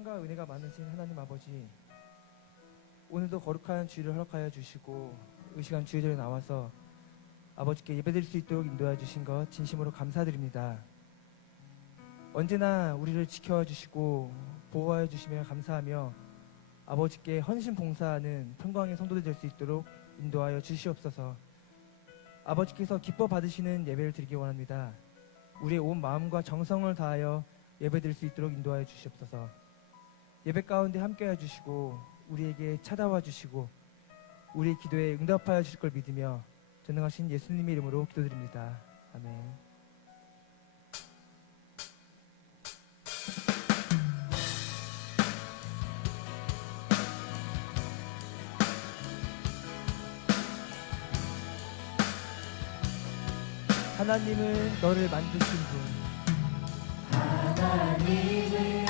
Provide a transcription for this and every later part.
사랑과 은혜가 많으신 하나님 아버지, 오늘도 거룩한 주일을 허락하여 주시고 이 시간 주의 자리에 나와서 아버지께 예배드릴 수 있도록 인도해 주신 것 진심으로 감사드립니다. 언제나 우리를 지켜와 주시고 보호하여 주시며 감사하며 아버지께 헌신 봉사하는 평강의 성도들 될 수 있도록 인도하여 주시옵소서. 아버지께서 기뻐 받으시는 예배를 드리기 원합니다. 우리의 온 마음과 정성을 다하여 예배드릴 수 있도록 인도하여 주시옵소서. 예배 가운데 함께해 주시고 우리에게 찾아와 주시고 우리의 기도에 응답하여 주실 걸 믿으며 전능하신 예수님의 이름으로 기도드립니다. 아멘. 하나님은 너를 만드신 분, 하나님은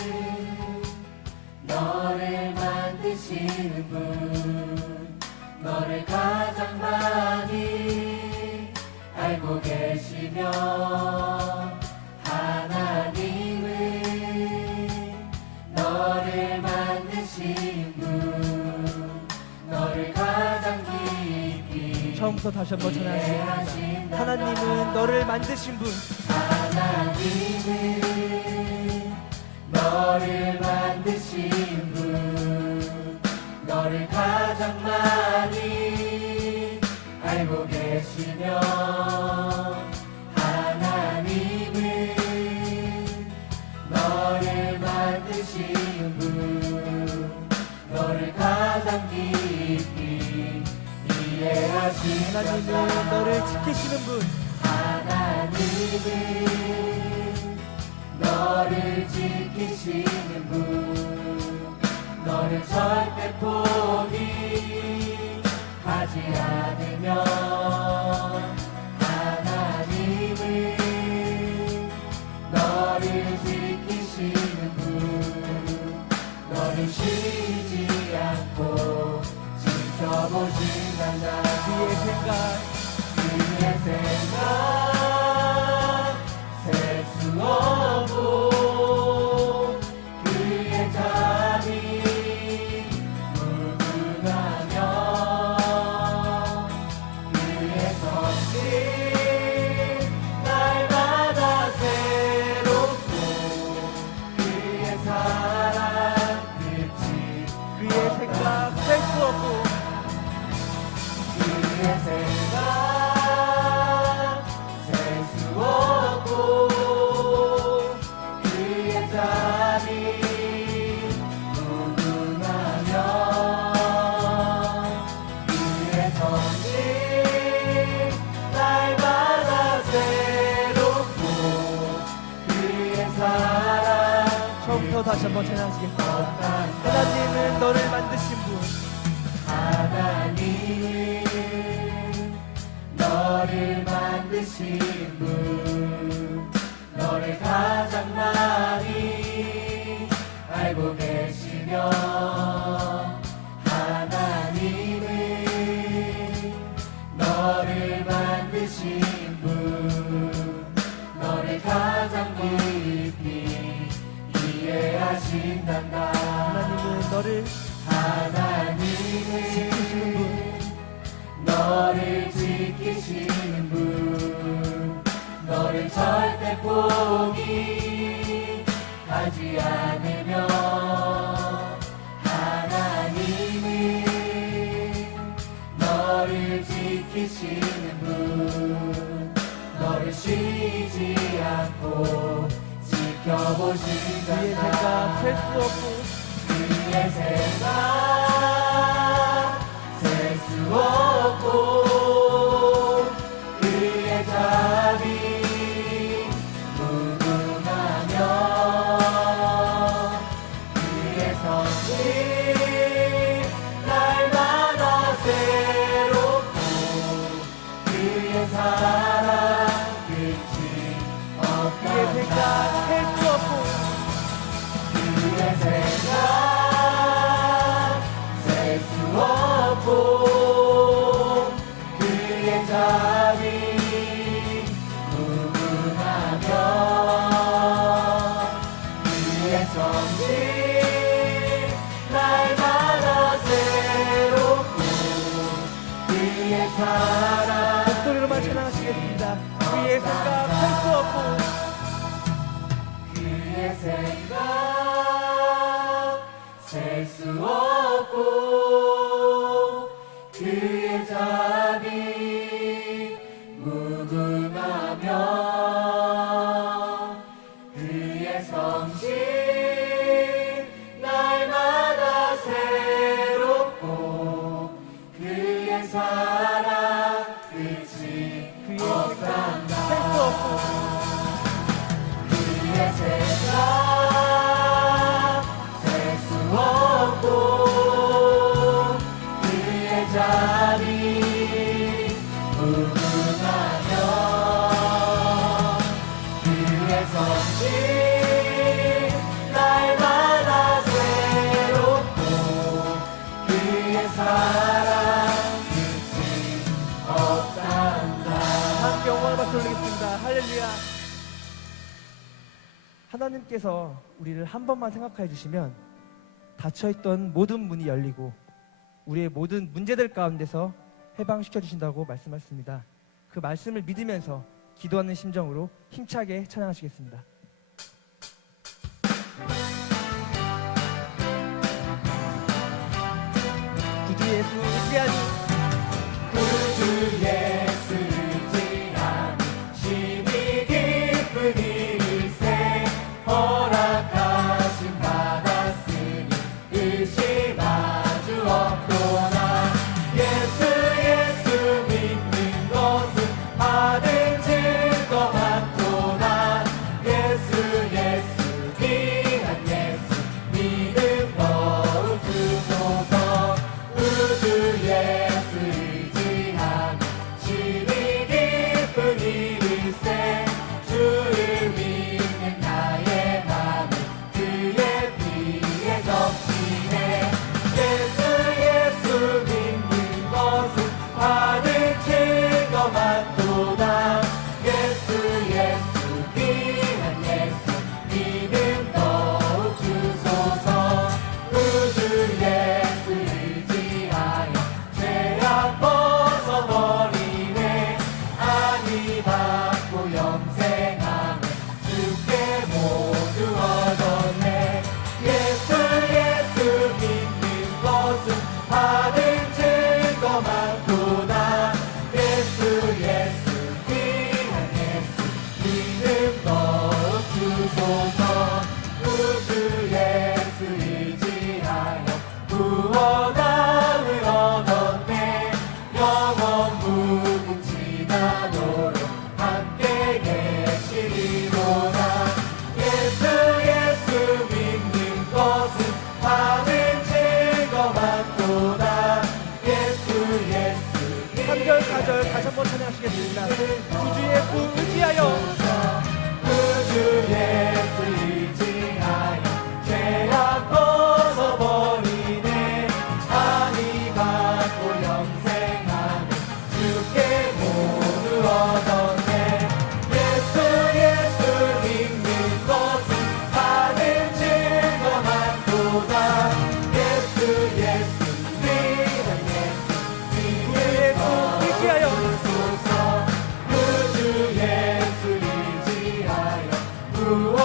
너를 만드시는 분, 너를 가장 많이 알고 계시며, 하나님은 너를 만드신 분, 너를 가장 깊이 처음부터 다시 한번 전하겠습니다. 하나님은 너를 만드신 분, 하나님은 너를 만드신 분, 너를 가장 많이 알고 계시며, 하나님은 너를 만드신 분, 너를 가장 깊이 이해하신 하나님은 너를 지키시는 분, 하나님은 너를 지키시는 분, 너를 절대 포기하지 않으며, 하나님은 너를 지키시는 분, 너를 쉬지 않고 지켜보신단다. 그의 생각, 그의 생각 셀 수 없고, 그의 잠이 무궁하며, 그의 섭리 날마다 새롭고, 그의 사랑 끝이 그의 생각 셀 수 없고 그의 생각 셀 수 없고, 그의 잠이 무궁하며, 그의 성리 날마다 새롭고, 그의 사랑 처음부터 다시 한번 찬양하시겠습니다. 하나님은 너를 만드신 분, 하나님은 너를 만드신 분, 너를 가장 많이 알고 계시며, 하나님은 너를 만드신 분, 너를 가장 깊이 이해하신단다. 하나님은 너를 하나님은 지키시는 분, 너를 지키시는 분, 너를 절대 포기하지 않으며, 하나님은 너를 지키시는 분, 너를 쉬지 않고 그의 지켜보신단다. 생각 셀 수 없고 그의 생각 셀 수 없고, 그의 잠이 무궁하며, 그의 성리 날마다 새롭고, 그의 사랑 끝이 그의 생각 없단다. 셀 수 없고 그의 생각 셀 수 없고, 그의 잠이 무궁하며, 그의 성지 사랑 끝이 그의 생각 셀수 없고 그의 생각 셀 수 없고 그의 자비 무궁하며 그의 성실 날마다 새롭고 그의 사랑 끝이 없단다. 함께 영광을 받쳐 올리겠습니다. 할렐루야. 하나님께서 우리를 한 번만 생각해 주시면 닫혀있던 모든 문이 열리고 우리의 모든 문제들 가운데서 해방시켜 주신다고 말씀하셨습니다. 그 말씀을 믿으면서 기도하는 심정으로 힘차게 찬양하시겠습니다. 구주 예수 의지하니 구주 예수 의지하니 심히 기쁜 일세 허락하심 받았으니 의심하주 없도다. 예수 믿는 것은 받은 증거 많도다. 예수 귀한 예수 믿음 더욱 주소서. 구주 예수 의지하니 심히 기쁜 일세 주를 믿는 나의 맘은 그의 피에 적시네. 예수 믿는 것은 받은 증거 많도다. 예수 귀한 예수 믿음 더욱 주소서. 구주 예수 의지하여 죄악 벗어버리네. 안위 받고 영생하며 주께 모두 얻었네. 예수 믿는 것은 받은 증거 많도다. 예수 귀한 예수 믿음 더욱 주소서. 구주 예수 의지하여 구원함을 얻었네. 영원 무궁지나도록 함께 계시리로다. 예수 믿는 것은 받은 증거 많도다. 예수 3절 4절 다시 한번 찬양하시겠습니다. 구주 예수 의지하여 구주 예수 의지하여 죄악 벗어버리네. 안위 받고 영생하며 주께 모두 얻었네. 예수 믿는 것은 받은 증거 많도다. 예수 귀한 예수 믿음 의지하여 주소서. 구주 예수 의지하여 구원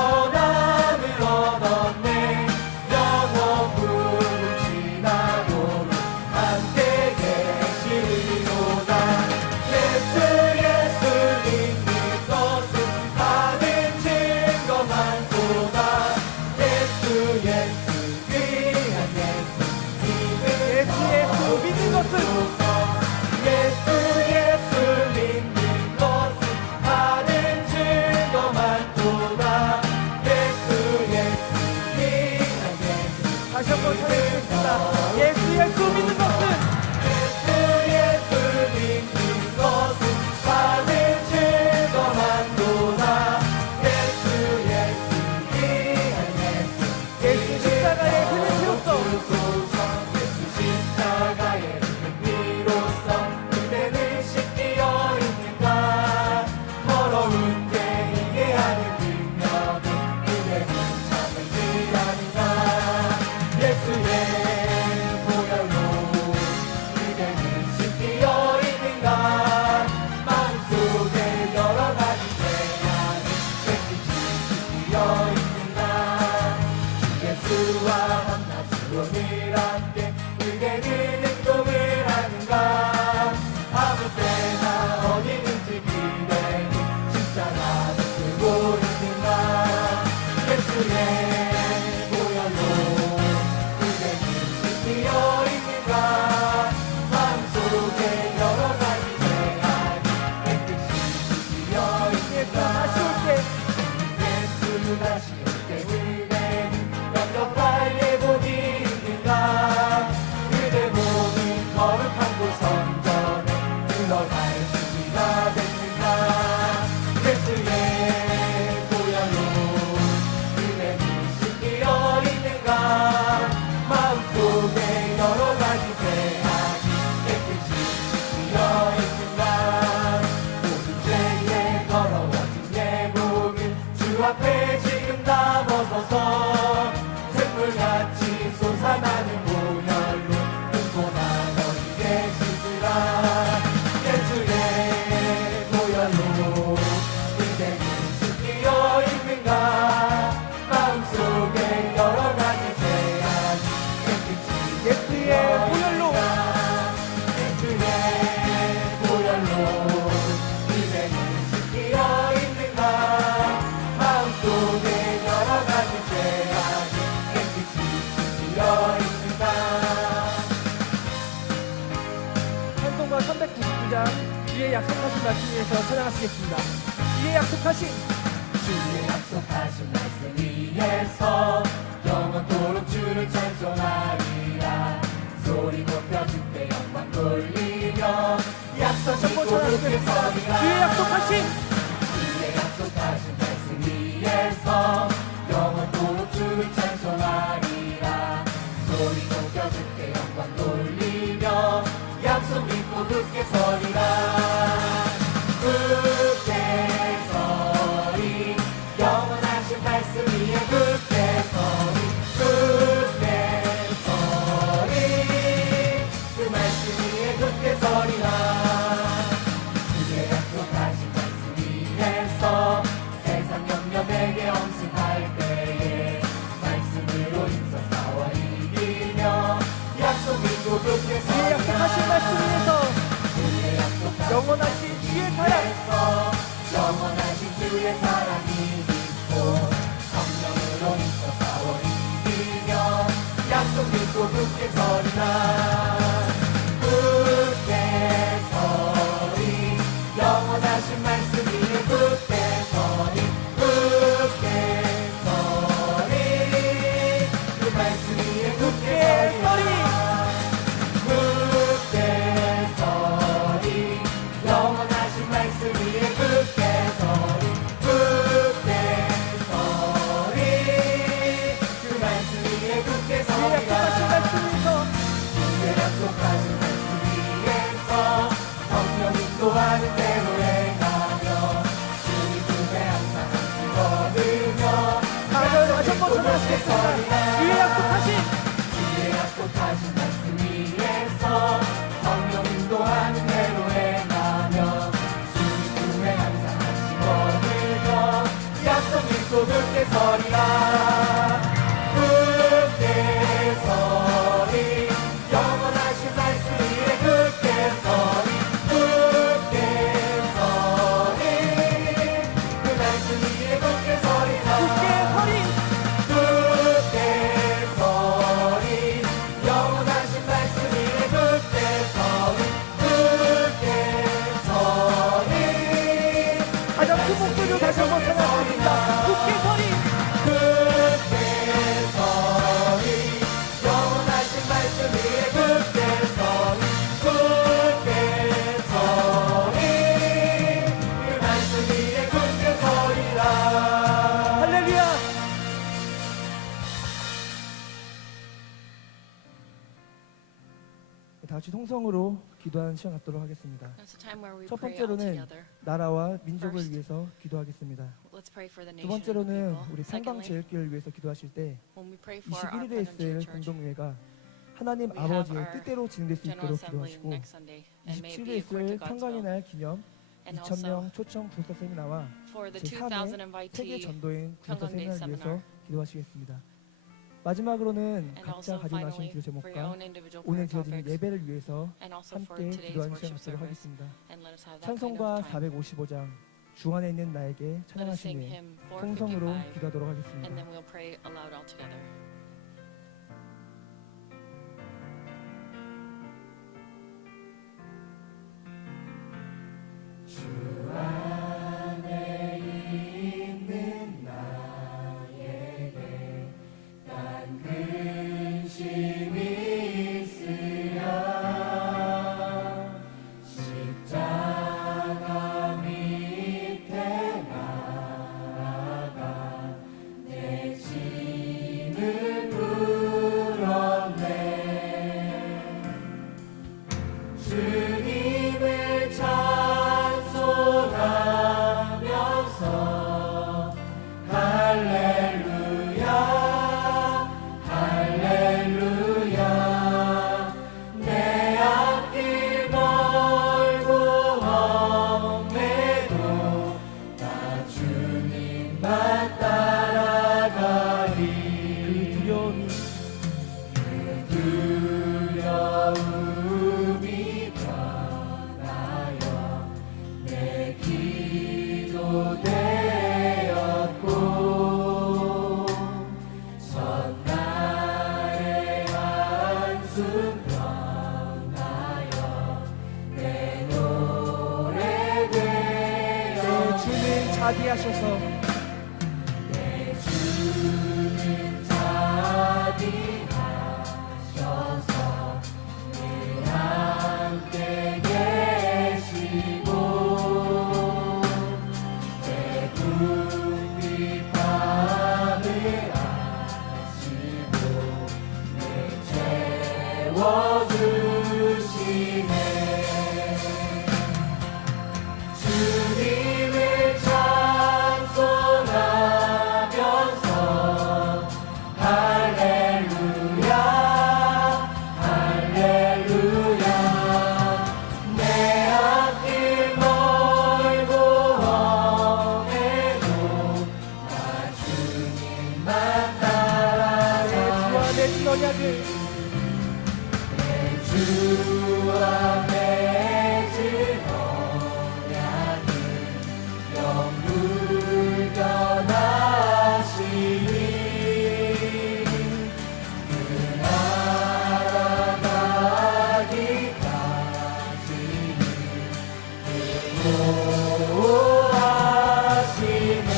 찬송가 399장 주의 약속하신 말씀 위에서 찬양하시겠습니다. 주의 약속하신 주의 약속하신 말씀 위에서 영원토록 주를 찬송하리라. 소리 높여 주께 영광 돌리며 약속 전부 믿고 굳게 찬양하시겠습니다. 서리라. 주의 약속하신 주의 약속하신 말씀 위에서 영원토록 주를 찬송하리라. 소리 높여 주께 영광 돌리며 약속 믿고 굳게 서리라. 굳게 서리 영원하신 말씀 위에 굳게 서리. 굳게 서리 그 말씀 위에 굳게 서리라. 주의 약속하신 말씀 위에서 세상 염려 내게 엄습할 때에 말씀으로 힘써 싸워 이기며 약속 믿고 굳게 주의 서리라. 약속하신 말씀 위에서 주의 약속하신 영원하신 주의 사랑 위에서 영원하신 주의 사랑이 있고 성령으로 힘써 싸워 이기며 약속 믿고 굳게 서리라. 굳게 서리 영원하신 말씀 위에 굳게 서리. 굳게 서리 그 말씀 위에 굳게 서리라. 굳게 서리 영원하신 말씀 위에 굳게 서리. 굳게 서리 그 말씀 위에 굳게 주의 약속하신 서리라. 말씀 위에서 주의 약속하신 말씀 위에서 성령 인도하는 대로 행하며 주님 품에 항상 얻으며 다시 한번 찬양하시겠습니다. 주의 약속하신 주의 약속하신 말씀 위에서 성령 인도하는 대로 행하며 주님 품에 항상 안식 얻으며 약속 믿고 굳게 서리라. 굳게 서리 영원하신 말씀 위에 굳게 서리. 굳게 서리 그 말씀 위에 굳게 서리라. 굳게 서리 굳게 서리 영원하신 말씀 위에 굳게 서리. 굳게 서리 가장 큰 목소리로 다시 한번 찬양하겠습니다. 굳게 서리 굳게 서리 영원하신 말씀 위에 굳게 서리. 굳게 서리 그 말씀 위에 굳게 서리라. 할렐루야. 다 같이 통성으로 기도하는 시간 갖도록 하겠습니다. It's a time where we 첫 pray all 번째로는 together. 나라와 민족을 First. 위해서 기도하겠습니다. Let's pray for the 두 nation and the 번째로는 people. 우리 Secondly, 평강제일교회를 위해서 기도하실 때 when we pray for our 21일에 있을 Presbyterian Church, 공동회가 하나님 We have 아버지의 our 뜻대로 진행될 수 General 있도록 Assembly 기도하시고 next Sunday, and may it 27일에 be according 있을 to God's 평강의 will. 날 기념 And 2,000명 also 초청 불사 세미나와 for the 제3회 2000 세계 invitee 전도인 불사 평강데이 세미나를 위해서 seminar. 기도하시겠습니다. 마지막으로는 And 각자 also 가지고 나신 finally 기도 for your 제목과 own individual 오늘 prayer 드려지는 topics, 예배를 위해서 and also for 함께 today's 기도하는 시간 worship 갖도록 service. 하겠습니다. And let us have that kind 찬송가 of time. 455장 주 안에 있는 나에게 Let us 찬양하신 sing 후에 hymn 통성으로 455, 기도하도록 and 하겠습니다. then we'll pray aloud all together. 근심이 있으랴 십자가 밑에 나아가 내 짐을 자비하셔서 자비하셔서 늘 함께 계시고 내 궁핍함을 아시고 늘 채워주시네. 주님을 찬송하면서 할렐루야 할렐루야 내 앞길 멀고 험해도 나 주님만 따라가 내 주 언약을 주 앞에 진 언약을 영불 변하시니 그 나라 가기까지는 보호하시네.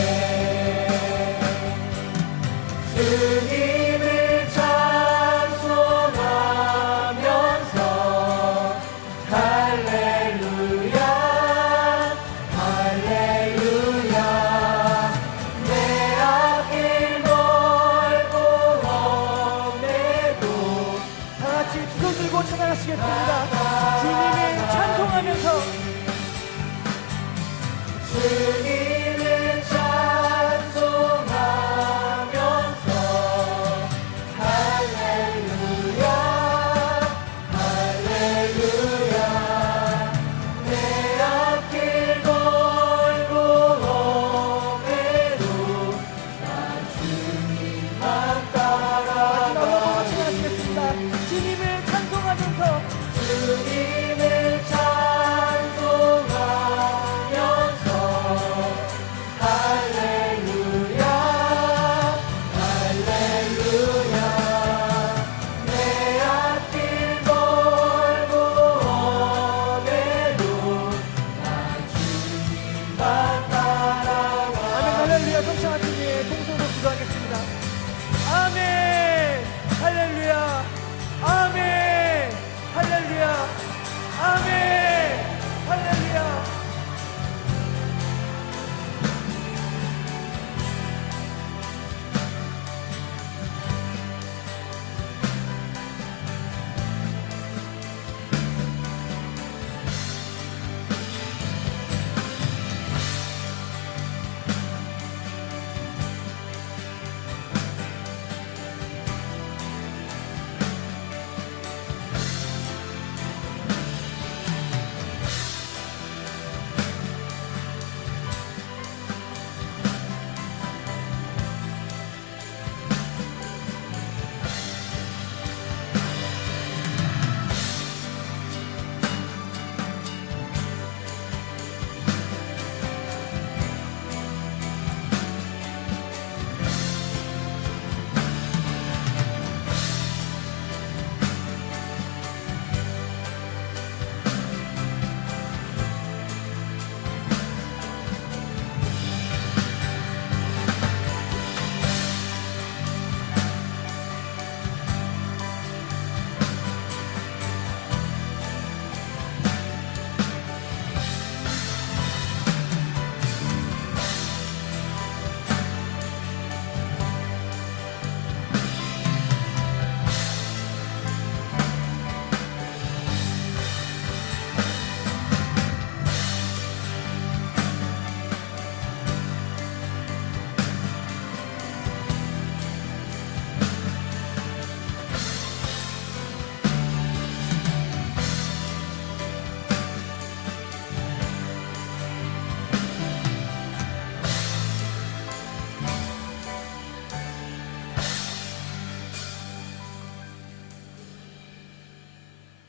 주님을 찬송하면서 할렐루야 할렐루야 내 앞길 멀고 험해도 다 같이 두 손 들고 찬양하시겠습니다. 주님을 찬송하면서 주님을 찬송하면서 할렐루야 할렐루야 내 앞길 멀고 험해도 나 주님만 따라가 나보고 찬양하시겠습니다. 주님을 찬송하면서 주님을 찬송하면서 할렐루야 할렐루야 내 앞길 멀고 험해도 나 주님만 따라가 아멘 할렐루야 성창한 주님 동서로 기도하겠습니다. 아멘 할렐루야 아멘 할렐루야 아멘 할렐루야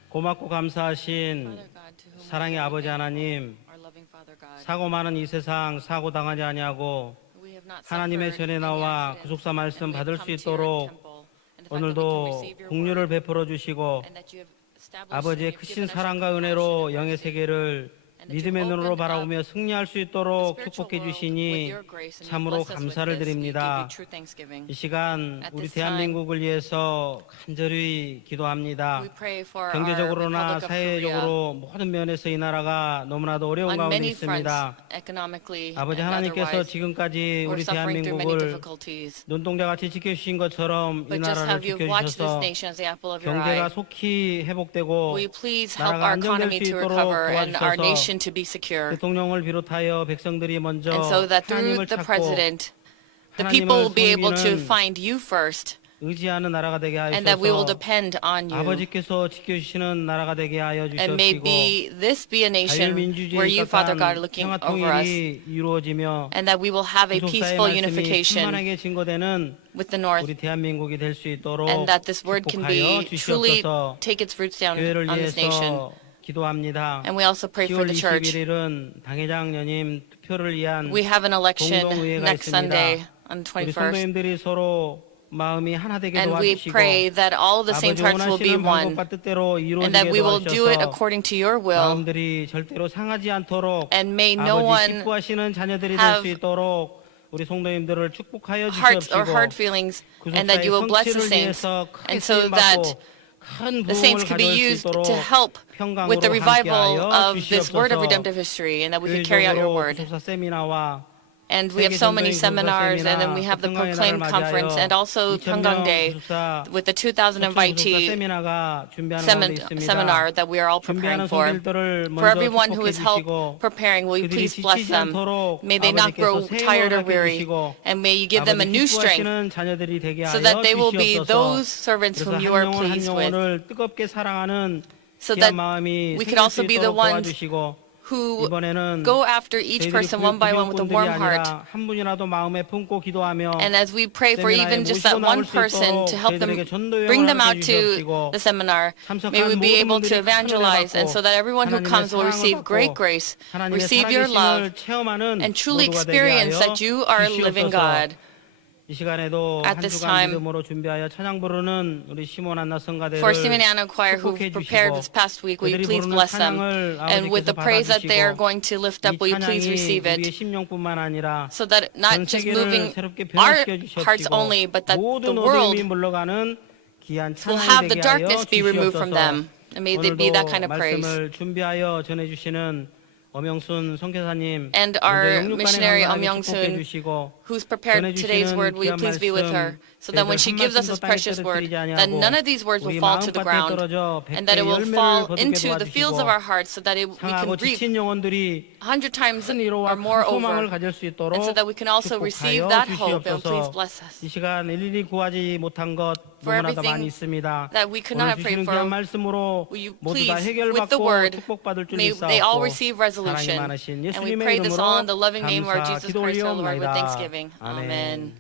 고맙고 감사하신 Father God, to whom we 사랑의 are 아버지 thankful, 하나님, our loving Father God, 사고 많은 이 세상 사고 당하지 아니하고 we have not 하나님의 suffered 전에 any 나와 accidents, 구속사 말씀 and we have 받을 come 수 to your 있도록 temple, and the fact that we can 오늘도 receive your 긍휼을 word, 베풀어 주시고 and that you have established and 아버지의 you've 크신 given us your 사랑과 compassion 은혜로 and 영의 mercy, 세계를 and And that you 믿음의 눈으로 opened up 바라보며 승리할 수 the 있도록 spiritual 축복해 world with 주시니 your grace, and you 참으로 blessed us with 감사를 this. We give 드립니다. you true thanksgiving. 이 시간 At 우리 this time, 대한민국을 위해서 간절히 기도합니다. We pray for our 경제적으로나 Republic of Korea. 사회적으로 모든 면에서 이 나라가 너무나도 어려운 On 가운데 many fronts, 있습니다. economically 아버지 and 하나님께서 otherwise, 지금까지 we're 우리 suffering through many 대한민국을 difficulties. 눈동자같이 지켜주신 것처럼 이 But just 나라를 have you watched this 지켜주셔서 nation as the apple of your 경제가 eye. 속히 회복되고 Will you please help 나라가 our 안정될 economy 수 to 있도록 recover and our 도와주셔서 nation to be secure? 대통령을 비롯하여 백성들이 먼저 And so that through 하나님을 the 찾고 president, the people will 하나님을 be able to 섬기는 find you first, 의지하는 나라가 되게 하여 and that we will 주셔서 depend on you. 아버지께서 지켜주시는 나라가 되게 하여 And may 주시옵시고 this be a nation where you, 자유민주주의 Father God, are 뜻한 looking 평화 over us, 통일이 이루어지며 and that we will have a 구속사의 peaceful 말씀이 unification 충만하게 증거되는 with the North, 우리 대한민국이 될 수 있도록 and that this word can 축복하여 be truly 주시옵소서. take its roots down 교회를 on this nation. 위해서 기도합니다. And we also pray for 10월 the church. 21일은 당회장 연임 투표를 위한 We have an election 공동의회가 next 있습니다. Sunday on the 우리 21st. 성도님들이 서로 마음이 하나 되게 And we 도와주시고 pray that all the 아버지 saints' hearts will be 원하시는 one, 방법과 뜻대로 and that 이루어지게 we will do it 도와주셔서 according to your will, 마음들이 절대로 상하지 않도록 and may no 아버지 one 기뻐하시는 자녀들이 될 have 수 있도록 우리 성도님들을 축복하여 hearts or 주시옵시고 hard feelings, and that 구속사의 you will bless the 성취를 saints, 위해서 크게 and so that 쓰임받고 큰 the saints 부흥을 could be 가져올 수 used 있도록 to help with the 평강으로 revival 함께하여 of this word of 주시옵소서. redemptive history, and that we could carry out your 교회적으로 word. 구속사 세미나와 And we have so many seminars, and then we have the Proclaim Conference, and also Pyeonggang Day with the 2,000 invitee seminar that we are all preparing for. For everyone who is preparing, will you please bless them? May they not grow tired or weary, and may you give them a new strength so that they will be those servants whom you are pleased with, so that we could also be the ones who go after each person one by one with a warm heart. 한 분이라도 마음에 품고 기도하며 And as we pray for even just that one person to help them bring them out to the seminar, may we be able to evangelize, and so that everyone who comes will receive great grace, receive your love, and truly experience that you are a living God. 이 시간에도 At 한 this 주간 time, 믿음으로 준비하여 찬양 부르는 우리 시몬 안나 성가대를 For Simon Anna Choir who 축복해 prepared 주시고 this past week, will you 그들이 please 부르는 bless them? 찬양을 And with the 아버지께서 praise that they are 받아주시고 going to lift up, will 이 you please 찬양이 receive 우리의 it? 심령뿐만 아니라 So that 전 not just 세계를 moving 새롭게 our 변화시켜 hearts 주시옵시고 only, but that the 모든 world 어둠이 물러가는 귀한 will have 찬양이 the 되게 하여 darkness be removed from 주시옵소서. them. And may they be that kind of 오늘도 praise. 말씀을 준비하여 전해주시는 엄영순 선교사님 And our 먼저 missionary 영육간에 Om 건강하게 Young-sun, 축복해 주시고 who's prepared today's word, will you please be with her, so that when she gives us this precious word, that none of these words will fall to the ground, and that it will fall into the fields of our hearts, so that we 상하고 can reap 지친 영혼들이 100 times 큰 위로와 or more 큰 소망을 over, 가질 수 있도록 and so that we can also receive 축복하여 that hope, and please 주시옵소서. bless us. 이 시간 일일이 구하지 못한 것 For 너무나도 everything 많이 있습니다. that we could 오늘 not have prayed 주시는 for, 귀한 말씀으로 will you 모두 다 please, with the 해결받고 word, 축복받을 줄 may they all 믿사옵고 receive 사랑이 resolution. 많으신 And we 예수님의 pray this all in the 이름으로 loving name of 감사 Jesus Christ, our Lord, with 기도올리옵나이다. thanksgiving. Amen.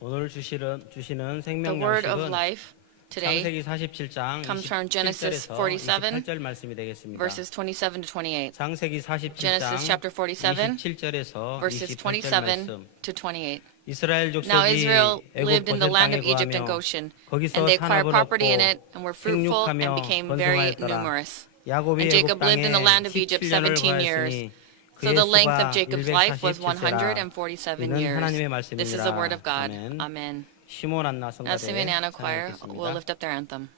오늘 주시는 The 생명 word of 양식은 life today 창세기 47장 comes from Genesis 27절에서 47, 28절 말씀이 되겠습니다. verses 27 to 28. 창세기 47장 Genesis chapter 47, 27절에서 verses 28절 27 말씀. to 28. 이스라엘 Now 족속이 Israel 애굽 lived in the land 고센 of 땅에 Egypt and 거하며 Goshen, 거기서 and they acquired 산업을 property in 얻고 it and were fruitful and 생육하며 became very 번성하였더라. numerous. 야곱이 And Jacob 애굽 lived in the 땅에 land of Egypt 17년을 17 years. 거하였으니 So 그의 the length 수가 of Jacob's life was 147세라. 147 이는 years. 하나님의 This is the word of God. 말씀입니다. Amen. 시몬 안나 Now 성가대 Simon Anna Choir will 찬양하겠습니다. lift up their anthem.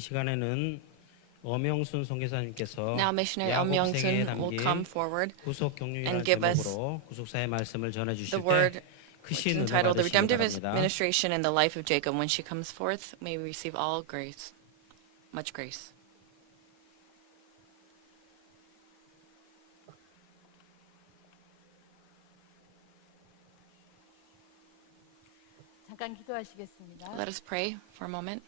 이 시간에는 엄영순 선교사님께서 Now missionary 야곱 Myung-sun 생애에 will 담긴 come forward 구속 경륜이라는 and give us 제목으로 구속사의 말씀을 전해 the 주실 word 때 크신 은혜 entitled The 받으시기 Redemptive 바랍니다. Administration in the Life of Jacob. When she comes forth, may we receive all grace, much grace. 잠깐 기도하시겠습니다. Let us pray for a moment.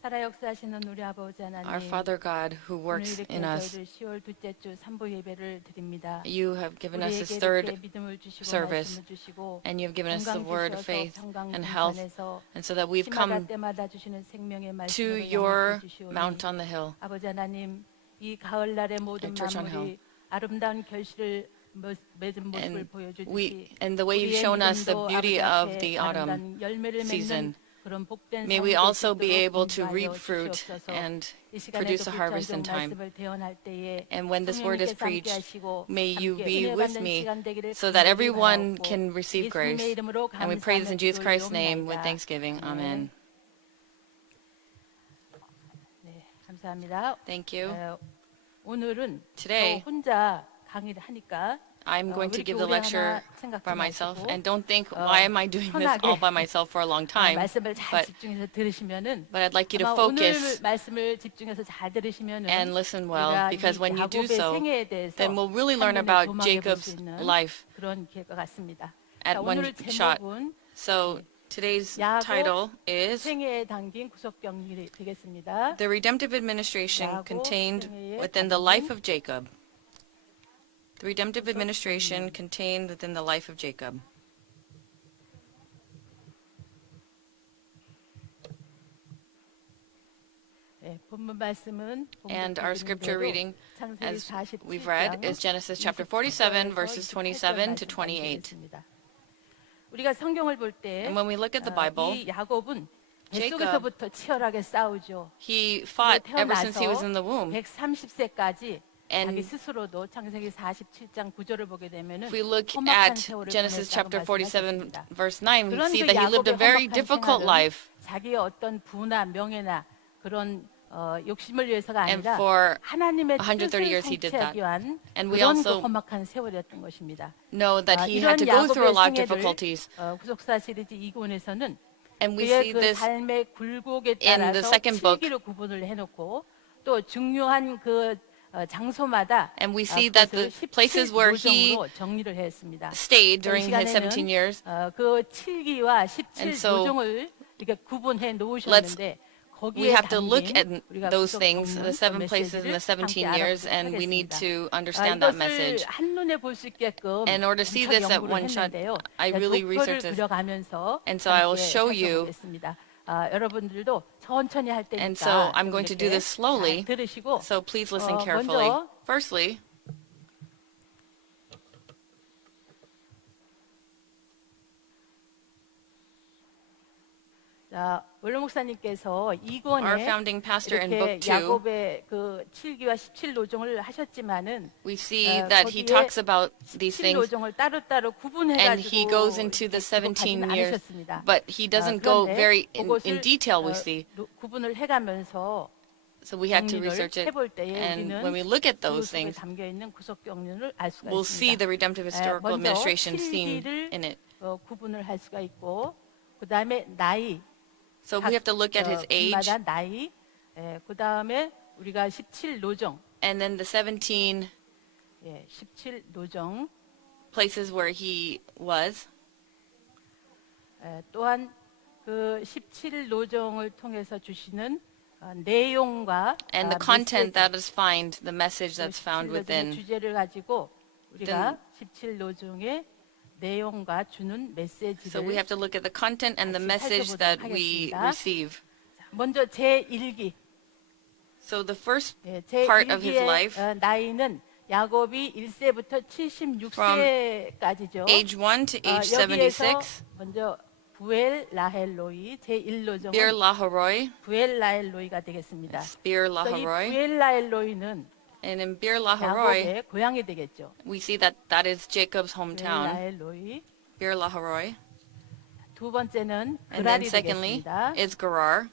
살아 역사하시는 우리 아버지 하나님, Our Father God, who 오늘 works 이렇게 in us, 저희들 10월 둘째 주 산보 예배를 드립니다. you have given us this 우리에게 third 이렇게 믿음을 주시고 service, 말씀을 주시고 and you have given us the 건강 word of 주셔서 faith 평강 and health, 등산에서 and so that we've 시마다 come 때마다 주시는 생명의 to 말씀으로 your 영접해 주시오니 mount on the hill. 아버지 하나님, 이 가을날의 모든 Church on 만물이 아름다운 결실을 맺은 모습을 And 보여주듯이 and the way you've 우리의 shown us the 믿음도 beauty 아버지 of 앞에 the autumn 아름다운 열매를 season, 맺는 그런 복된 may 삶이 we 될 also 수 be 있도록 able to 인도하여 reap fruit 주시옵소서. and 이 시간에도 produce a harvest in 불전정 time. 말씀을 대언할 때에 And when this word is 성령님께서 함께 preached, 하시고 may you 함께 be 은혜 with 받는 me 시간 되기를 so that 간절히 everyone 바라옵고 can receive grace. 예수님의 이름으로 And we pray this in Jesus 감사하며 Christ's name with 기도드리옵나이다. thanksgiving. Amen. 네, 감사합니다. Thank you. 오늘은 Today, 저 혼자 강의를 하니까 I'm going 왜 to 이렇게 give the 오래 lecture 하나 생각지 by myself. 마시고, And don't think, why am I doing this all by myself for a long time? 말씀을 잘 But, 집중해서 들으시면은 but I'd like you to 아마 오늘 focus 말씀을 집중해서 잘 들으시면은 and listen well, 우리가 because when you do 야곱의 so, 생애에 대해서 then we'll really learn 한 눈에 about 조망해 볼 Jacob's 수 있는 life 그런 기회가 같습니다. at 자, one 오늘 shot. 제목은 So today's 야곱 title is 생애에 담긴 구속경륜이 되겠습니다. The Redemptive Administration 야곱 Contained 생애에 Within the 담긴 Life of Jacob. The Redemptive Administration Contained Within the Life of Jacob. 네, 본문 말씀은 And our scripture reading, 창세기 as 47장 we've read, is Genesis chapter 47, verses 27 to 28. 우리가 성경을 볼 때 And when we look at the Bible, 이 야곱은 Jacob, 뱃속에서부터 치열하게 싸우죠. he fought ever since he was in the womb. 130세까지 And 자기 스스로도 창세기 47장 9절을 보게 되면은 if we look 험악한 at 세월을 Genesis 보냈다고 chapter 47, 말씀하셨습니다. verse 9, we 그런 see 그 that he lived a 야곱의 very 험악한 difficult 생활은 life. 자기의 어떤 부나 명예나 그런 욕심을 위해서가 And 아니라 for 하나님의 130 뜻을 years he did that. 성취하기 위한 And we 그런 also 그 험악한 세월이었던 것입니다. know that he 이런 had to go through a lot of 야곱의 difficulties. 생애를 구속사 시리즈 2권에서는 And we 그의 see 그 this 삶의 굴곡에 in the 따라서 second book. 7기로 구분을 해놓고 또 중요한 그 장소마다 And we see that the places where he 노정으로 정리를 했습니다. stayed 이 during his 17 시간에는 years. 그 7기와 17 And so 노정을 이렇게 구분해 놓으셨는데 We 거기에 have to look at 담긴 우리가 those 구속 things, 경륜 the 7 그 places in 메시지를 the 17 함께 years, 알아보도록 and we need 하겠습니다. to understand that 이것을 message. 한눈에 볼 수 있게끔 In order to see 엄청 this at 연구를 one shot, 했는데요. I really 목표를 researched this. 그려가면서 And so I will 함께 show you. 살펴보겠습니다. 여러분들도 천천히 할 테니까 And so I'm 좀 going to do 이렇게 this slowly. 잘 들으시고 So please listen carefully. 먼저 Firstly, 자, 원로 목사님께서 our 2권에 founding pastor in 이렇게 book 2, 야곱의 그 7기와 17 노정을 하셨지만은 we see that he 거기에 talks about these 17 things, 노정을 따로따로 구분해 and 가지고 he goes into the 17 years, but he doesn't go very in detail, we see. 구분을 해가면서 So we had to 정리를 research it. 해볼 때에 And 우리는 when we look at 그 those 속에 things, 담겨 있는 구속 경륜을 알 수가 we'll see 있습니다. the redemptive historical 먼저 administration seen 실기를 in it. 구분을 할 수가 있고 그 다음에 나이 So we have to look at his age, 분마다 나이 그 다음에 우리가 17 노정 and then the 17 17 노정 places where he was. 또한 그 17 노정을 통해서 주시는 내용과 And the content that is found, the message that's found within. 주제를 가지고 우리가 17 노정의 내용과 주는 메시지를 So we have to look at the content and the 같이 message that 살펴보도록 we 하겠습니다. receive. 먼저 제1기 So the first part of his life, 제1기의 나이는 야곱이 1세부터 76세까지죠. age 1 to age 여기에서 76, 먼저 부엘 라헬로이 제1노정은 Bir Laharoy, 부엘 라헬로이가 되겠습니다. Bir 이 Laharoy. 부엘 라헬로이는 And in Bir Laharoy, 야곱의 고향이 되겠죠. we see that that is Jacob's 부엘 hometown, 라헬로이. Bir Laharoy. 두 번째는 And then 그랄이 secondly 되겠습니다. is Gerar.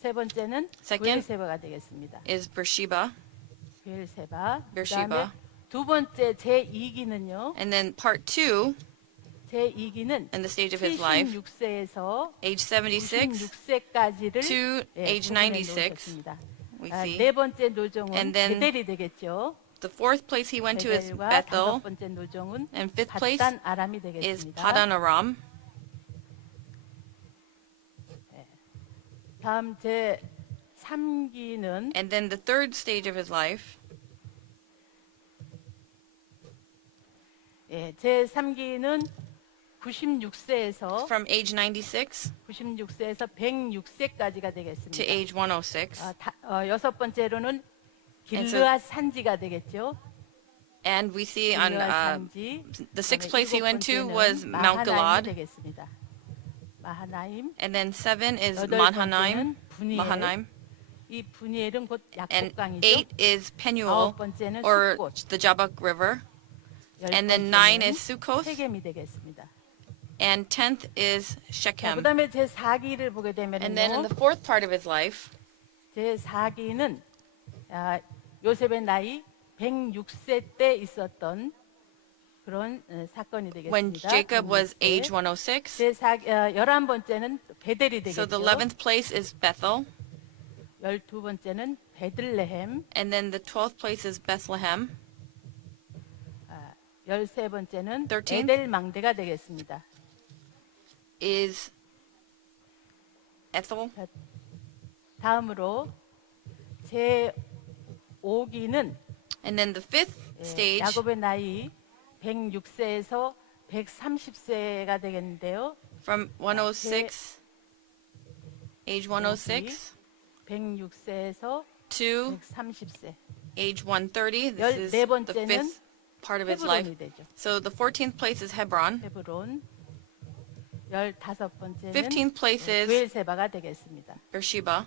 세 번째는 Second 브엘세바가 되겠습니다. is Beersheba. 브엘세바. Beersheba. 그다음에 두 번째 제2기는요. And then part 2, 제2기는 in the stage of his life, 76세에서 age 76 96세까지를 to age 96, we see. 네 번째 노종은 And then 베델이 되겠죠. The fourth place he went to is 베델과 Bethel, 다섯 번째 노종은 and fifth place 바단 아람이 is 되겠습니다. Padan Aram. 다음 제 3기는 And then the third stage of his life 제 3기는 96세에서 from age 96 96세에서 106세까지가 되겠습니다. to age 106. 여섯 번째로는 길르앗 산지가 되겠죠. And we see on 길르앗 산지. the sixth 그다음에 place he went to 일곱 was 번째는 Mount 마하나임이 Gilad. 되겠습니다. 마하나임. And then 7 is 여덟 Mahanaim. 번째는 분이엘. Mahanaim. 이 분이엘은 곧 And 약속강이죠. 8 is Penuel, 아홉 번째는 or 숫꽃. the Jabbok River. 열 And then 9 번째는 is Sukkoth. 세겜이 되겠습니다. And 10th is Shechem. 그다음에 제 4기를 보게 And then in 되면요. the fourth part of his life, 제 4기는 요셉의 나이 106세 때 있었던 그런 사건이 when 되겠습니다. Jacob was age 106세. 106. 제 11번째는 베델이 So the 되겠죠. 11th place is Bethel. 12번째는 베들레헴. And then the 12th place is Bethlehem. 13번째는 13th? 에델망대가 되겠습니다. Is Ethel. 다음으로 제 5기는 And then the fifth stage 야곱의 나이 106세에서 130세가 되겠는데요. from 106, age 106 106세에서 to 130세. age 130. This is 네 the 번째는 fifth part of his life. 헤브론이 되죠. So the 14th place is Hebron. 헤브론. 15번째는 15th place is 브엘세바가 되겠습니다. Beersheba.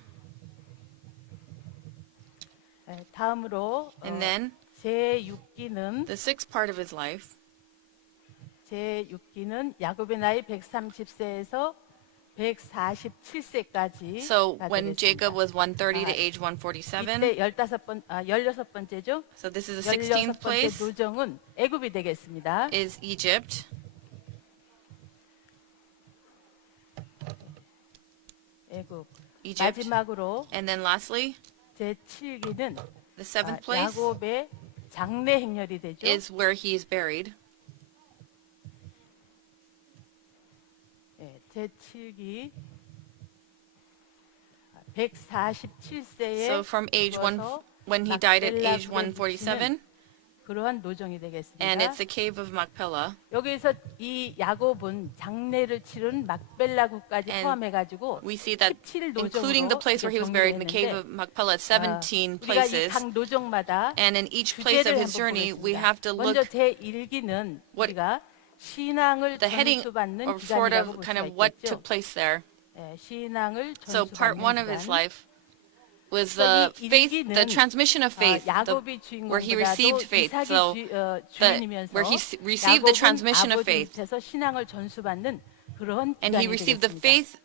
다음으로 And then 제 6기는 the sixth part of his life 야곱의 나이 130세에서 147세까지. So when Jacob was 130 to age 이때 147, 16번째죠. so this is the 16th 16번째 place, 노정은 애굽이 되겠습니다. is Egypt. 애굽. Egypt. 마지막으로 And then lastly, 제 7기는 the seventh place 야곱의 장례 행렬이 되죠. is where he is buried. 제 7기 147세에 So from age one, when he died at age 147, 그러한 노정이 되겠습니다. and it's the cave of Machpelah. 여기에서 이 야곱은 장례를 치른 막벨라국까지 And 포함해가지고 We see that 17 including the place where he was buried in the cave of Machpelah, 17 우리가 이 places. 각 노정마다 And in each place of 주제를 his 한번 journey, we 보겠습니다. have to 먼저 look 제 1기는 what- 우리가 신앙을 the heading 전수받는 or sort 기간이라고 of 볼 kind 수가 of what 있겠죠. took place there. 신앙을 So part one of 전수받는 his 기간. life was the 이 faith, 일기는, the transmission of faith, 야곱이 where he received faith. 이삭이 So 주인이면서 where he received the transmission of 야곱은 faith, 아버지 밑에서 신앙을 전수받는 그런 and he 기간이 received the 되겠습니다. faith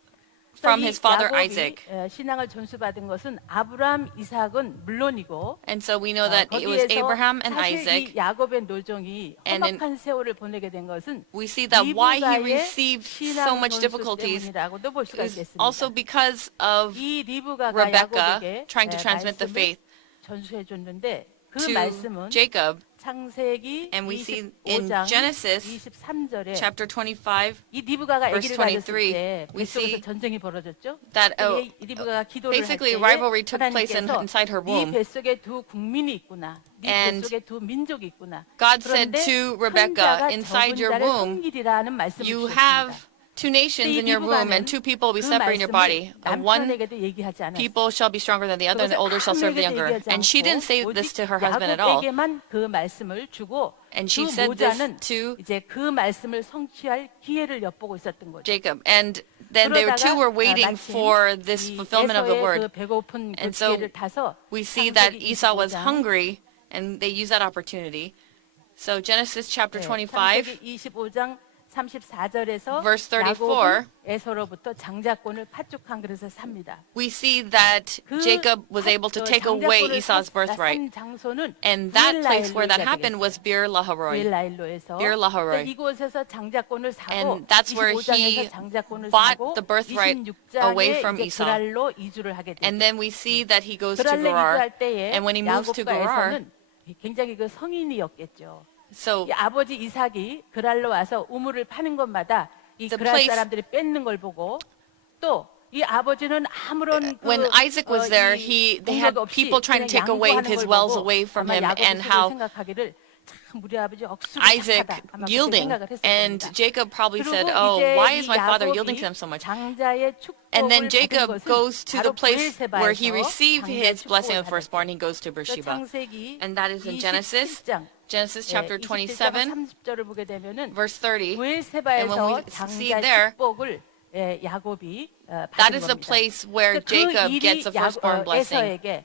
from his father 야곱이, Isaac. 신앙을 전수받은 것은 아브라함, 이삭은 물론이고 And so we know that it was 거기에서 Abraham and 사실 Isaac. 이 야곱의 노정이 And in- 험악한 세월을 보내게 된 것은 We see that why he 리브가의 received so 신앙 much 전수 difficulties 때문이라고도 볼 수가 is 있겠습니다. also because of 이 리브가가 Rebecca 야곱에게 trying to transmit the 말씀을 faith 전수해 줬는데 그 to 말씀은 Jacob. 창세기 And we see in 25장 Genesis 23절에 chapter 25 이 리브가가 verse 아기를 가졌을 23, 때 we 뱃속에서 see 전쟁이 벌어졌죠. that 이 리브가가 기도를 basically 할 때에 rivalry took place 하나님께서 inside her 네 womb. 뱃속에 두 국민이 있구나. 네 And 뱃속에 두 민족이 있구나. God said 그런데 to 한 Rebecca, 자가 inside your 적은 자를 womb, 섬기리라는 말씀을 you 주셨습니다. have two nations in your womb, and two people will be 그 separate in your body. And one 남편에게도 얘기하지 않았어요. people shall be stronger than the other, and the older shall serve the younger. And she didn't say this to her husband at all. 야곱에게만 그 말씀을 주고 And she 그 said this 모자는 to 이제 그 말씀을 성취할 기회를 엿보고 있었던 거죠. Jacob. And then they two were waiting for this fulfillment of the 그 word. 배고픈 그 And so 기회를 타서 We see that 창세기 Esau was 25장, hungry, and they used that opportunity. So Genesis chapter 네, 25, 창세기 25장 34절에서 Verse 34, 야곱은 에서로부터 장자권을 파촉한 그릇을 삽니다. we see that Jacob was able to take away Esau's birthright. 산 장소는 And that place where that happened was Bir Laharoi. 빌라일로에서 Bir Laharoi. 이곳에서 장자권을 사고 And that's where 25장에서 he 장자권을 bought 사고 the birthright 26장에 away from 이제 Esau. 그랄로 이주를 하게 되죠. And then we see that he goes to 그랄로 Gerar. 이주할 때에 And when he moves to 야곱과 Gerar, 에서는 굉장히 그 성인이었겠죠. so 이 아버지 이삭이 그랄로 와서 우물을 파는 것마다 이 The 그랄 place- 사람들이 뺏는 걸 보고 또 이 아버지는 아무런 when Isaac was there, they had people trying to take away his wells away from him, and how 생각하기를 참 우리 아버지 억수로 Isaac 착하다 아마 그렇게 yielding. 생각을 했을 And 겁니다. Jacob probably said, 그리고 "Oh, 이제 why is 이 my father 야곱이 yielding to them so much?" 장자의 And 축복을 then 받은 Jacob 것은 goes to 바로 the place where he 브엘세바에서 received his 장자의 blessing 축복을 of firstborn. He goes to 받았죠. Beersheba. 창세기 And that is in Genesis, 27장 Genesis chapter 27, 30절을 보게 되면은 verse 30. And when 브엘세바에서 we see 장자의 there, 축복을 야곱이 that 받은 is the 겁니다. place where 그 Jacob 일이 gets the firstborn blessing. 에서에게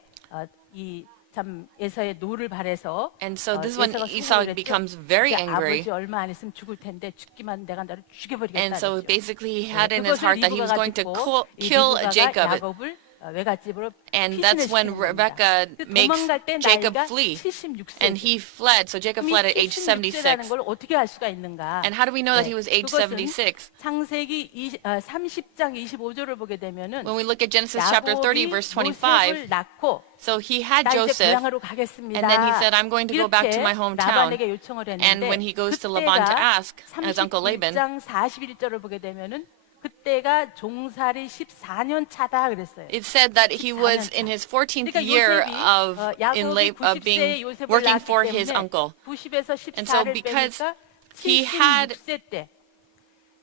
이참 에서의 노를 발해서 And so this is when 에서가 Esau 생각을 했죠. becomes very 이제 angry. 아버지 얼마 안 있으면 죽을 텐데 죽기만 내가 나를 죽여버리겠다. And so 그랬죠. basically he had in his 그것을 heart that he was 리브가가 going to 듣고 이 kill 리브가가 Jacob. 야곱을 외갓집으로 And that's when 피신을 시키는 Rebecca 겁니다. makes 도망갈 때 Jacob 나이가 flee. 76세. And he fled. So Jacob fled at age 76. 걸 어떻게 알 수가 있는가? And how do we know that 네, he was age 그것은 76? 창세기 30장 25절을 보게 되면은 When we look at Genesis chapter 30, 야곱이 verse 요셉을 25, 낳고 so he had 나 이제 Joseph, 고향으로 가겠습니다. and then he said, "I'm going to go back to my 이렇게 hometown." 라반에게 요청을 했는데 And when he goes to Laban to 그때가 ask his uncle Laban, 31장 41절을 보게 되면은 그때가 종살이 14년 차다 그랬어요. it said that he was in his 14th 그러니까 year 요셉이 of 야곱이 90세에 being 요셉을 working 낳았기 for his 때문에 uncle. 90에서 And so 14를 because 빼니까 he had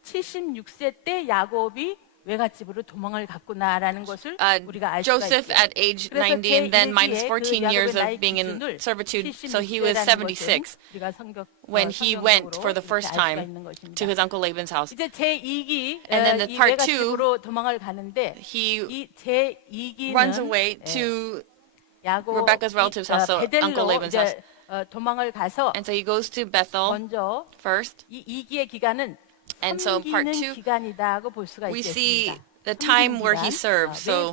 76세 때 야곱이 외갓집으로 도망을 갔구나라는 것을 우리가 알 수가 Joseph 있어요. at age 90 and then minus 14 years of being in servitude, so he was 76 when he went for the first time to his uncle Laban's house. 이제 제2기 And then the part 외갓집으로 도망을 가는데 He 이 제2기는 runs away to Rebecca's relative's house, so Uncle Laban's house. 도망을 가서 And so he goes to Bethel 먼저 first. 이 2기의 기간은 And so part 섬기는 2, 기간이다고 볼 수가 we 있겠습니다. see the time where he served. So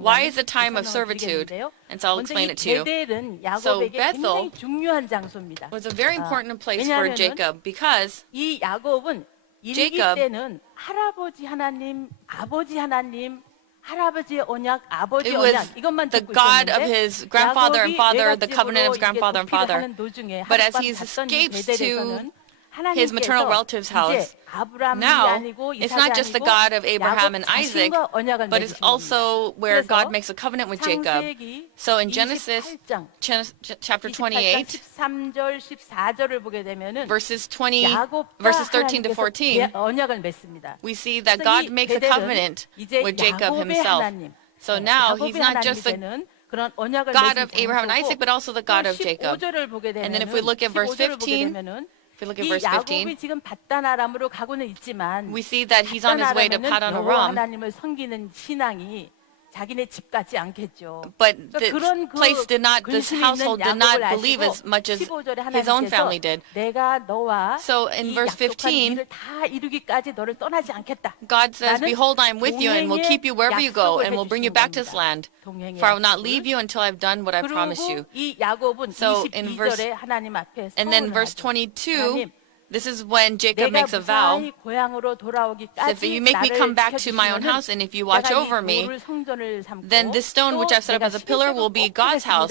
why is the time of servitude? And so I'll explain it to you. 베델은 So 야곱에게 Bethel 굉장히 중요한 장소입니다. was a very important place for 왜냐하면은 Jacob because 이 야곱은 일기 Jacob- 때는 할아버지 하나님, 아버지 하나님, 할아버지의 언약, 아버지 it was 언약 이것만 the 듣고 God 있었는데 of his grandfather and 야곱이 father, the 외갓집으로 covenant of his 이게 grandfather and 도피를 father. 하는 도중에 But as 하룻밤 he 갔던 이 escapes to 베델에서는 his maternal relative's house, 이제 아브라함이 now 아니고 it's 이삭이 not just the 아니고 God of Abraham and 야곱 Isaac, 자신과 언약을 but it's 맺으신 also 겁니다. where 그래서 God makes a covenant with Jacob. 창세기 So in Genesis 28장 chapter 28장 28, 13절 14절을 보게 되면은 verses 20, 야곱과 verses 13 to 하나님께서 14, 언약을 맺습니다. we see that 그래서 God 이 makes a 베델은 covenant 이제 with Jacob 야곱의 himself. 하나님, So now 야곱의 he's not 하나님이 just the 되는 그런 언약을 God 맺은 of Abraham and 장소고 Isaac, but also the God 또 of Jacob. 15절을 보게 되면은 And then if we look at verse 15절을 보게 15, 되면은 If we look at 이 verse 야곱이 15, 지금 바다나람으로 가고는 있지만 we see that he's on his way to 바다나람에는 Padan 여호와 Aram, 하나님을 섬기는 신앙이 자기네 집 같지 않겠죠. but 그러니까 this 그런 그 place did not, this 근심이 household 있는 did not 야곱을 believe as 아시고 much as 15절에 his own 하나님께서 family did. 내가 너와 So in 이 verse 약속한 15, 일을 다 이루기까지 너를 떠나지 않겠다. God says, 나는 "Behold, I am with you, and will keep you wherever you go, and will bring you back to this land. 동행의 For I will not 약속을. leave you until I've done what I promised you." 그리고 이 야곱은 So in verse- 22절에 하나님 앞에 And then verse 서운하죠. 22, this is when Jacob 내가 makes a vow. 무사히 고향으로 If 돌아오기까지 you make me 나를 come back to my own 지켜주시면은 house, and if you watch 내가 이 over me, 돌을 성전을 삼고 then this stone which I've set up 또 as a pillar 내가 will be 10% God's house,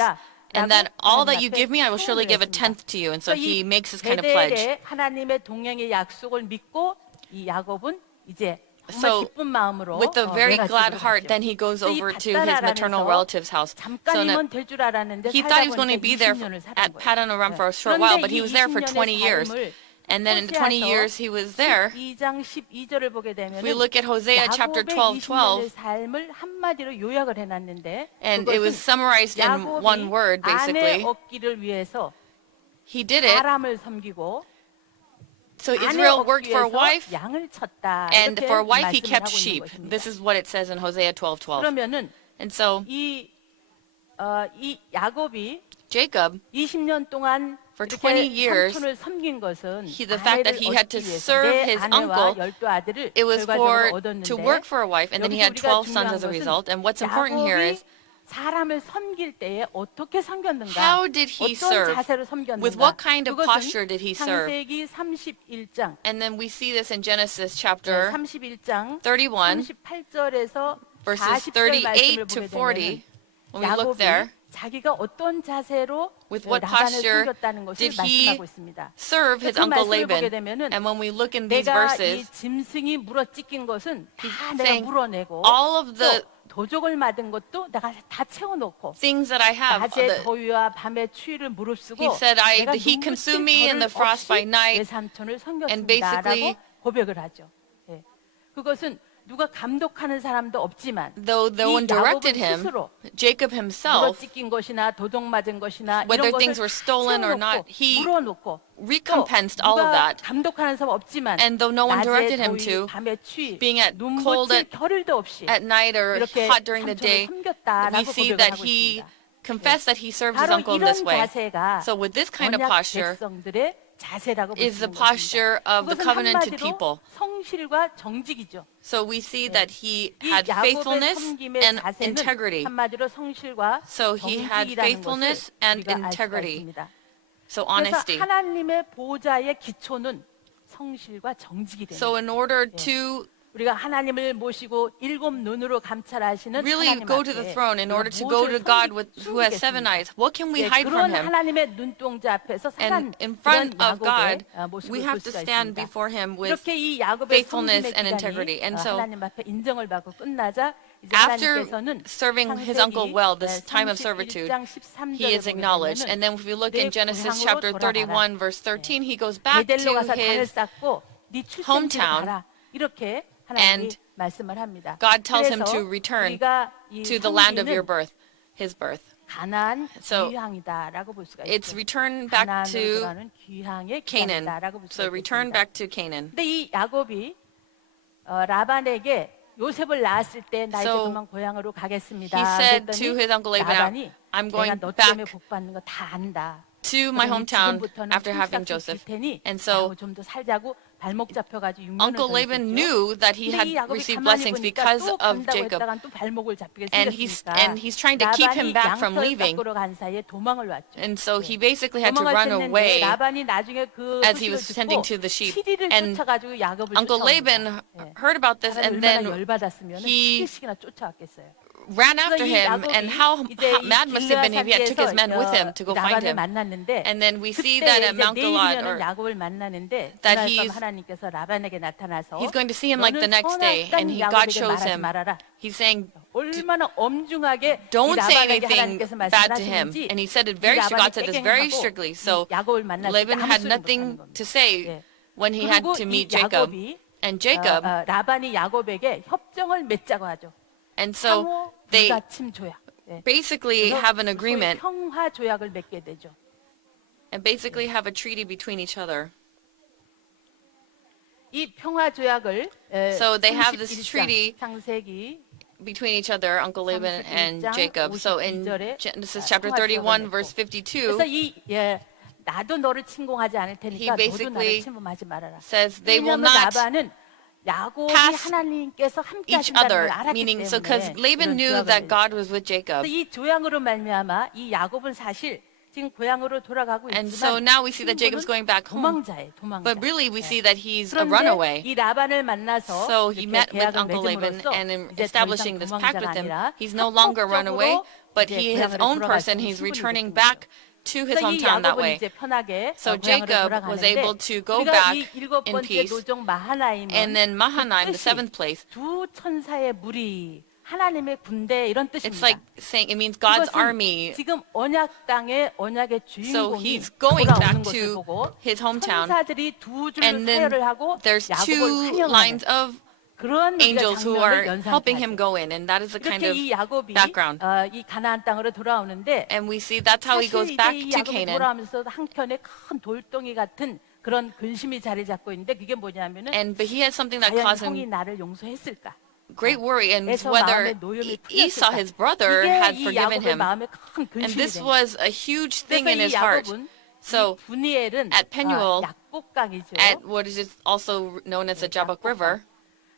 and that 라고 all 하나님 that you 앞에 give me, I will surely give a 서운을 tenth to you. And so 그래서 he 이 makes this kind of pledge. 베델의 하나님의 동행의 약속을 믿고 이 야곱은 이제 정말 So 기쁜 마음으로 with a very 외갓집으로 glad 가죠. heart, then he goes 그래서 이 over to his maternal 바다나람에서 relative's house. So 잠깐이면 될 줄 알았는데 he 살다 thought he was going to 보니까 be there 20년을 살은 at 거예요. Padan Aram for a short 그런데 while, but he 이 was there for 20년의 20 years. 삶을 And then in the 20 호세아서 years he was there, 12장 12절을 보게 되면 if we look at Hosea chapter 12, 12, 삶을 한마디로 요약을 해놨는데 and it was summarized in one word, 아내 basically. 얻기를 위해서 He did it. 사람을 섬기고 So 아내 Israel 얻기 worked for a 위해서 wife, 양을 쳤다. and 이렇게 for a wife he 말씀을 kept 하고 있는 sheep. 것입니다. This is what it says in Hosea 12, 12. 그러면은 And so 이 야곱이 Jacob, 20년 동안 For 20 이렇게 years, 삼촌을 섬긴 것은 the fact that 아내를 he had to 얻기 위해서 serve 내 his 아내와 uncle, 12아들을 it was 결과적으로 to 얻었는데 work for a wife, and then he had 여기서 우리가 12 sons 중요한 as a 것은 result. And what's important here 야곱이 is, 사람을 섬길 때에 어떻게 섬겼는가? how did he 어떤 serve? 자세로 섬겼는가? With what kind of 그것은 posture did he serve? 창세기 31장 And then we see this in Genesis chapter 31장 31, 38절에서 verses 40절 38 말씀을 to 보게 40. 되면 When we look 야곱이 there, 자기가 어떤 자세로 with what 라반을 posture 섬겼다는 것을 did he 말씀하고 있습니다. serve his 그 uncle 말씀을 보게 Laban? 되면은 And when we look in these 내가 이 verses, 짐승이 물어 찢긴 것은 다 내가 saying 물어내고 all of the 또 도적을 맞은 것도 내가 다 채워놓고 things that I have, 낮의 더위와 밤의 추위를 무릅쓰고 he said, 내가 the heat consumed me and the frost by night. 내 삼촌을 And basically- 섬겼습니다라고 고백을 하죠. 예. 그것은 누가 감독하는 사람도 없지만 though no one 이 directed 야곱은 him, 스스로 Jacob 물어 himself, 찢긴 것이나 도둑 맞은 것이나 whether 이런 things 것을 were stolen or 채워놓고 not, he 물어놓고 recompensed 또 all of 누가 that. 감독하는 사람 없지만 And though no one 낮의 directed him 더위, to, 밤의 추위, being at 눈 cold 붙일 겨를도 없이 at night or 이렇게 hot during the 삼촌을 day, 섬겼다라고 we see 고백을 that 하고 he 있습니다. confessed that he served his 바로 uncle in 이런 this way. 자세가 So with this kind of 언약 posture 백성들의 자세라고 볼 is 수 the 있는 posture 것입니다. of the 그것은 covenanted 한마디로 people. 성실과 정직이죠. So we see that he 이 had 야곱의 faithfulness 섬김의 and 자세는 integrity. 한마디로 성실과 So he had 정직이라는 faithfulness 것을 and 우리가 알 수가 integrity. 있습니다. So 그래서 honesty. 하나님의 보좌의 기초는 성실과 정직이 됩니다. So in order to 우리가 하나님을 모시고 일곱 눈으로 감찰하시는 really 하나님 go to the 앞에 throne, in 우리가 order to go 무엇을 to God who has seven 숨기겠습니까? eyes, what can we 예, hide from 그런 him? 하나님의 눈동자 앞에서 And 선한 in 그런 front of 야곱의 God, 모습을 we 볼 have to 수가 stand 있습니다. before him with 이렇게 이 야곱의 faithfulness 섬김의 and 기간이 integrity. And so 하나님 앞에 인정을 받고 끝나자 이제 after 하나님께서는 serving his uncle well, this time of servitude, 31장 13절에 he is acknowledged. And then if we look in Genesis chapter 31, verse 13, he goes back 베델로 to 가서 단을 his 쌓고 네 출생지를 hometown, 가라 이렇게 하나님이 and 말씀을 합니다. God tells him 그래서 to return 우리가 이 to the land of your 성기는 birth, his birth. 가나안 So, 귀향이다라고 볼 수가 It's 있죠. return back 가나안으로 to 돌아가는 귀향의 Canaan. 귀향이다라고 볼 So 수가 return 있습니다. back to Canaan. 근데 이 야곱이 라반에게 요셉을 낳았을 때 나 이제 So, 그만 고향으로 가겠습니다. he said 그랬더니 to his uncle Laban, 라반이 I'm 내가 going 너 때문에 back 복 받는 거 다 안다. to my hometown after having Joseph. And so 좀더 살자고 발목 잡혀가지고 Uncle Laban knew that he had received blessings because of Jacob. 또 발목을 잡히게 And he's trying to keep him back from leaving. 간 사이에 도망을 왔죠. And so he basically had to 도망을 run 쳤는데 away 라반이 나중에 그 as he 소식을 was 듣고 tending to the sheep. 7일을 And 쫓아가지고 야곱을 Uncle Laban heard about this, and then 열받았으면 he 7일씩이나 쫓아왔겠어요. ran after 그래서 이 him, 야곱이 and how 이제 이 mad must have been if he had took his men with him to go find 라반을 him. 만났는데 And then we see 그때 that at 이제 Mount Gilad, 내일이면은 or 야곱을 만나는데 that 그날 밤 he's- 하나님께서 라반에게 나타나서 he's going to see him like the 너는 next day, and 선악간 God 야곱에게 shows 말하지 him. 말아라. He's saying, 얼마나 엄중하게 don't 이 say 라반에게 anything 하나님께서 bad to him. 말씀하시는지 And he said it 이 very, 라반이 God said this very 깨갱하고 strictly. 이 So 야곱을 만났을 때 Laban 아무 had 소리 nothing 못하는 겁니다. to say 예. when he had 그리고 to 이 meet Jacob. 야곱이 And Jacob, 라반이 야곱에게 협정을 맺자고 하죠. and so 상호 they 불가침 조약. 예. basically 그래서 have an 소위 agreement 평화 조약을 맺게 되죠. and basically have a treaty between each other. 이 평화 조약을 So they have this 31장 treaty 창세기 between each other, Uncle Laban and 31장 Jacob. So in 52절에 Genesis chapter 평화 조약을 31, 맺고. verse 그래서 52, 나도 너를 침공하지 않을 테니까 너도 basically 나를 침범하지 말아라. says they will 왜냐하면 not 라반은 야곱이 pass 하나님께서 함께 each 하신다는 other, 걸 알았기 meaning so 때문에 because Laban 이런 knew 조약을 that 맺었어요. God was with Jacob. 그래서 이 조약으로 말미암아 이 야곱은 사실 지금 고향으로 돌아가고 And so 있지만 now we see that Jacob's 친구는 going back home. 도망자예요, 도망자. But really we see that he's a 그런데 runaway. 이 라반을 만나서 So he 이렇게 met with 계약을 Uncle Laban, 맺음으로써 and in 이제 더 establishing 이상 this pact 도망자가 with him, 아니라 he's no longer run away, but 이제 he, his 고향으로 own 돌아갈 person, 수 있는 he's 신분이 returning 됐습니다. back to his 그래서 이 hometown that 야곱은 way. 이제 편하게 So 고향으로 Jacob was 돌아가는데 able to go 우리가 back 이 일곱 in 번째 peace. 노종 마하나임은 And then Mahanaim, the 뜻이 seventh place, 두 천사의 무리 하나님의 군대 이런 it's 뜻입니다. like saying, it means God's 그것은 army. 지금 언약 땅의 언약의 So 주인공이 he's going back 돌아오는 것을 to 보고 his hometown. 천사들이 두 줄로 And then 사열을 하고 there's 야곱을 two 환영하는 lines of 그런 우리가 angels who 장면을 are helping him 연상하죠. go in, and that is the kind 이렇게 of 이 야곱이 background. 이 가나안 땅으로 돌아오는데 And we see that's how he goes 사실 back 이제 이 to 야곱이 Canaan. 돌아오면서 한켠에 큰 돌덩이 같은 그런 근심이 자리 잡고 있는데 그게 뭐냐면은 But he has something that 과연 caused 형이 him 나를 용서했을까? great worry, and 에서 whether 마음의 노염이 Esau, his 풀렸을까? brother, 이게 had 이 forgiven 야곱의 him. 마음에 큰 And 근심이 this 됩니다. was a huge thing 그래서 in 이 his heart. 야곱은 So 분이엘은 at Penuel, 약복강이죠. at what is also known as the Jabbok River,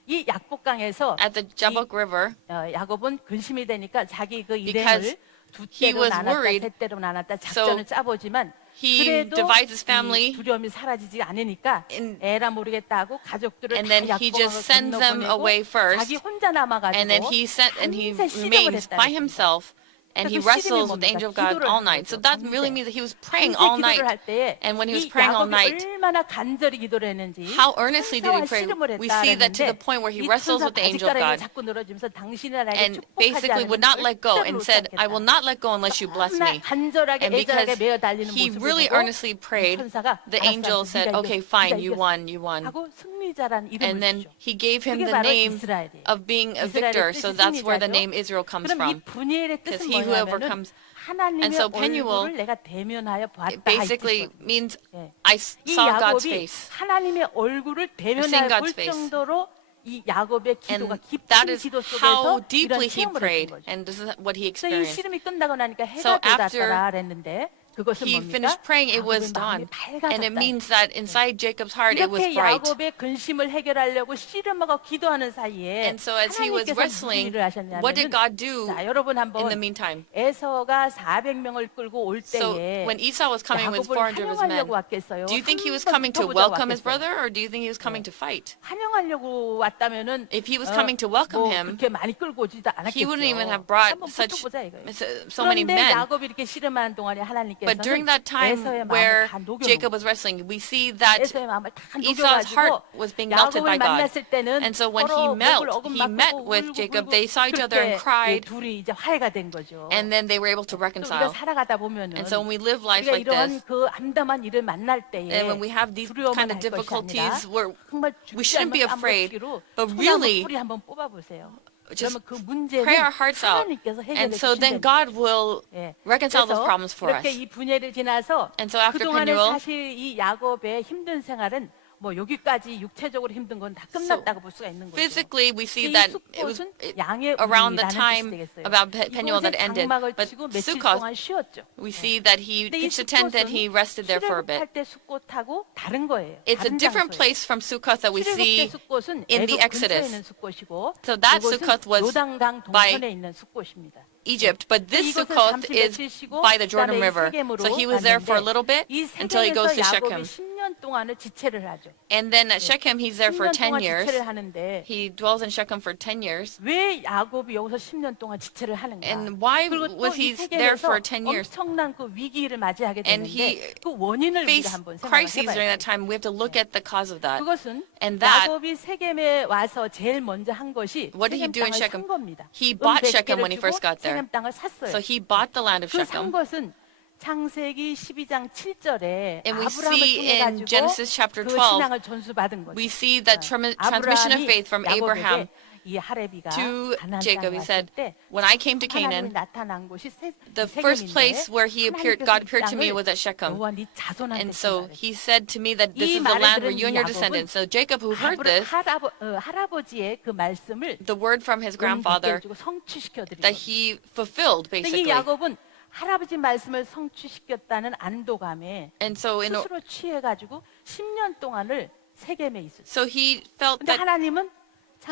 이 약복강에서 at the Jabbok River, 야곱은 근심이 되니까 자기 그 Because 일행을 두 he 때로 was 나눴다, worried, 세 때로 나눴다 작전을 짜보지만 he 그래도 divides his 이 family, 두려움이 사라지지 않으니까 에라 모르겠다 하고 가족들을 and 다 then he just 약복강을 sends them 건너보내고 away first, 자기 혼자 남아가지고 and then he 밤새 씨름을 remains 했다 by 그랬습니다. himself, and he 그 wrestles 씨름이 with the angel of 뭡니까? God all night. So that 밤새. really means that he was praying 밤새 all 기도를 night. 할 때에 And when he was 이 praying all 야곱이 night, 얼마나 간절히 기도를 했는지 how earnestly did he 천사와 pray? 씨름을 We 했다 see that to the 그랬는데 point where he 이 wrestles 천사 with the angel of 바지가랑이를 God, 자꾸 늘어지면서 당신을 나에게 and 축복하지 basically would not let go and 절대로 said, 놓지 I will 않겠다. not let go unless you bless me. 간절하게 And because 애절하게 매어 달리는 he 모습을 really 보고 earnestly prayed, 천사가 the angel 알았어, said, 네가 okay, 이겼어, fine, 네가 you 이겼어 won, you won. 하고 승리자란 이름을 And then 주죠. he gave him 그게 the 바로 name 이스라엘이에요. of being a 이스라엘의 victor. 뜻이 So that's where the 승리자죠. name Israel comes 그럼 이 from. 분이엘의 Because 뜻은 he who 뭐냐면은 overcomes. 하나님의 And so Penuel, 얼굴을 내가 대면하여 보았다. It basically means 예. I 이 saw God's 야곱이 face. 하나님의 얼굴을 Seeing 대면하여 God's 볼 face. 정도로 이 야곱의 기도가 And that 깊은 is 기도 how 속에서 이런 deeply he 체험을 했던 prayed, 거죠. and this is what he 그래서 이 experienced. 씨름이 끝나고 나니까 해가 So after 돋았더라 그랬는데 그것은 He 뭡니까? finished praying, it was 야곱의 마음이 dawn. 밝아졌다. And it means that inside Jacob's heart, it was 이렇게 bright. 야곱의 근심을 해결하려고 씨름하고 기도하는 사이에 And so as he was 하나님께서 무슨 wrestling, 일을 하셨냐면 what did God do 자, 여러분 in 한번 the meantime? 에서가 400명을 끌고 올 So 때에 when Esau was coming with 야곱을 400 of his men, 환영하려고 왔겠어요? do you think he was 한번 coming to 붙어보자고 welcome his 왔겠어요? brother, or do you think he was coming to fight? 환영하려고 왔다면은 If he was coming to welcome 뭐 him, 그렇게 많이 끌고 오지도 않았겠죠. he wouldn't even have brought 한번 such 붙어보자 이거예요. so many 그런데 men. 야곱이 이렇게 씨름하는 동안에 하나님께서는 But during that time 에서의 마음을 where 다 녹여놓은 Jacob was wrestling, we see that 에서의 마음을 다 Esau's heart 녹여가지고 was being melted by 야곱을 God. 만났을 때는 And so when 서로 he met 목을 with 어금맞고 Jacob, 울고 they saw each other and 그렇게 cried, 둘이 이제 화해가 된 거죠. and then they were able to 또 우리가 reconcile. 살아가다 보면은 And so when we live life 우리가 like 이러한 this, 그 암담한 일을 만날 때에 and when we have these kind 두려움을 of 할 것이 아니라 difficulties, 정말 we 죽지 shouldn't be 않는 afraid, 땀복기로 but 소나무 really 뿌리 한번 뽑아보세요. just 그러면 그 문제는 pray our hearts out. 하나님께서 해결해 And so then 주신다는 God will 예. reconcile those 그래서 problems for 이렇게 us. 이 분예를 지나서 And so after 그동안에 Penuel, 사실 이 야곱의 힘든 생활은 뭐 여기까지 육체적으로 힘든 건 다 끝났다고 볼 수가 있는 거죠. physically we see 이 that it was 숫곳은 양의 around the 우리라는 time 뜻이 되겠어요. about Penuel that 이곳에 ended. 장막을 But 치고 며칠 Sukkot, 동안 쉬었죠. we see that he 근데 이 pitched a tent and he rested there for a bit. 출애굽할 때 숫곳하고 다른 거예요. It's a 다른 different 장소예요. place from Sukkot that we 출애굽 때 see 숫곳은 in the 애굽 근처에 Exodus. 있는 숫곳이고 So that 이곳은 Sukkot was 요단강 by 동편에 있는 숫곳입니다. Egypt, but this 이곳을 Sukkot 잠시 is 며칠 쉬고 by the Jordan 그다음에 이 River. 세겜으로 So he was there for a 갔는데 little bit 이 until he goes to 세겜에서 Shechem. 야곱이 10년 동안을 지체를 하죠. And then at Shechem, he's there for 10년 10 동안 years. 지체를 하는데 He dwells in Shechem for 10 years. 왜 야곱이 여기서 10년 동안 지체를 하는가? And why 그리고 was 또이 he there 세겜에서 for 10 years? 엄청난 그 위기를 맞이하게 And he 되는데 그 원인을 우리가 Faced 한번 crises 생각해봐야 during 돼요. that time. We have to look at the cause of that. 그것은 And that, 야곱이 세겜에 와서 제일 먼저 한 것이 what did he 세겜 do in 땅을 Shechem? 산 겁니다. He bought 100개를 Shechem when he 주고 first got there. 세겜 땅을 샀어요. So he bought the land of 그 산 Shechem. 것은 창세기 12장 7절에 And we 아브라함을 see 통해 in 가지고 Genesis chapter 그 12, 신앙을 전수받은 거죠. we see that transmission of faith from Abraham 이 하레비가 to 가나안 Jacob. 땅에 He 왔을 said, 때 when I came to 하나님이 Canaan, 나타난 곳이 the first place where he appeared, God appeared to me was at Shechem. 너와 네 자손한테 And so 주라 he said to me that this 이 is the 말을 land where 들은 you and your 야곱은 descendants. So Jacob, who heard this, 할아버지의 그 말씀을 the word from his grandfather, 주고 성취시켜 드린 that 거죠. he fulfilled 근데 이 basically. 야곱은 할아버지 말씀을 성취시켰다는 안도감에 And so 스스로 취해가지고 10년 동안을 세겜에 있었어요. so he felt 근데 that 하나님은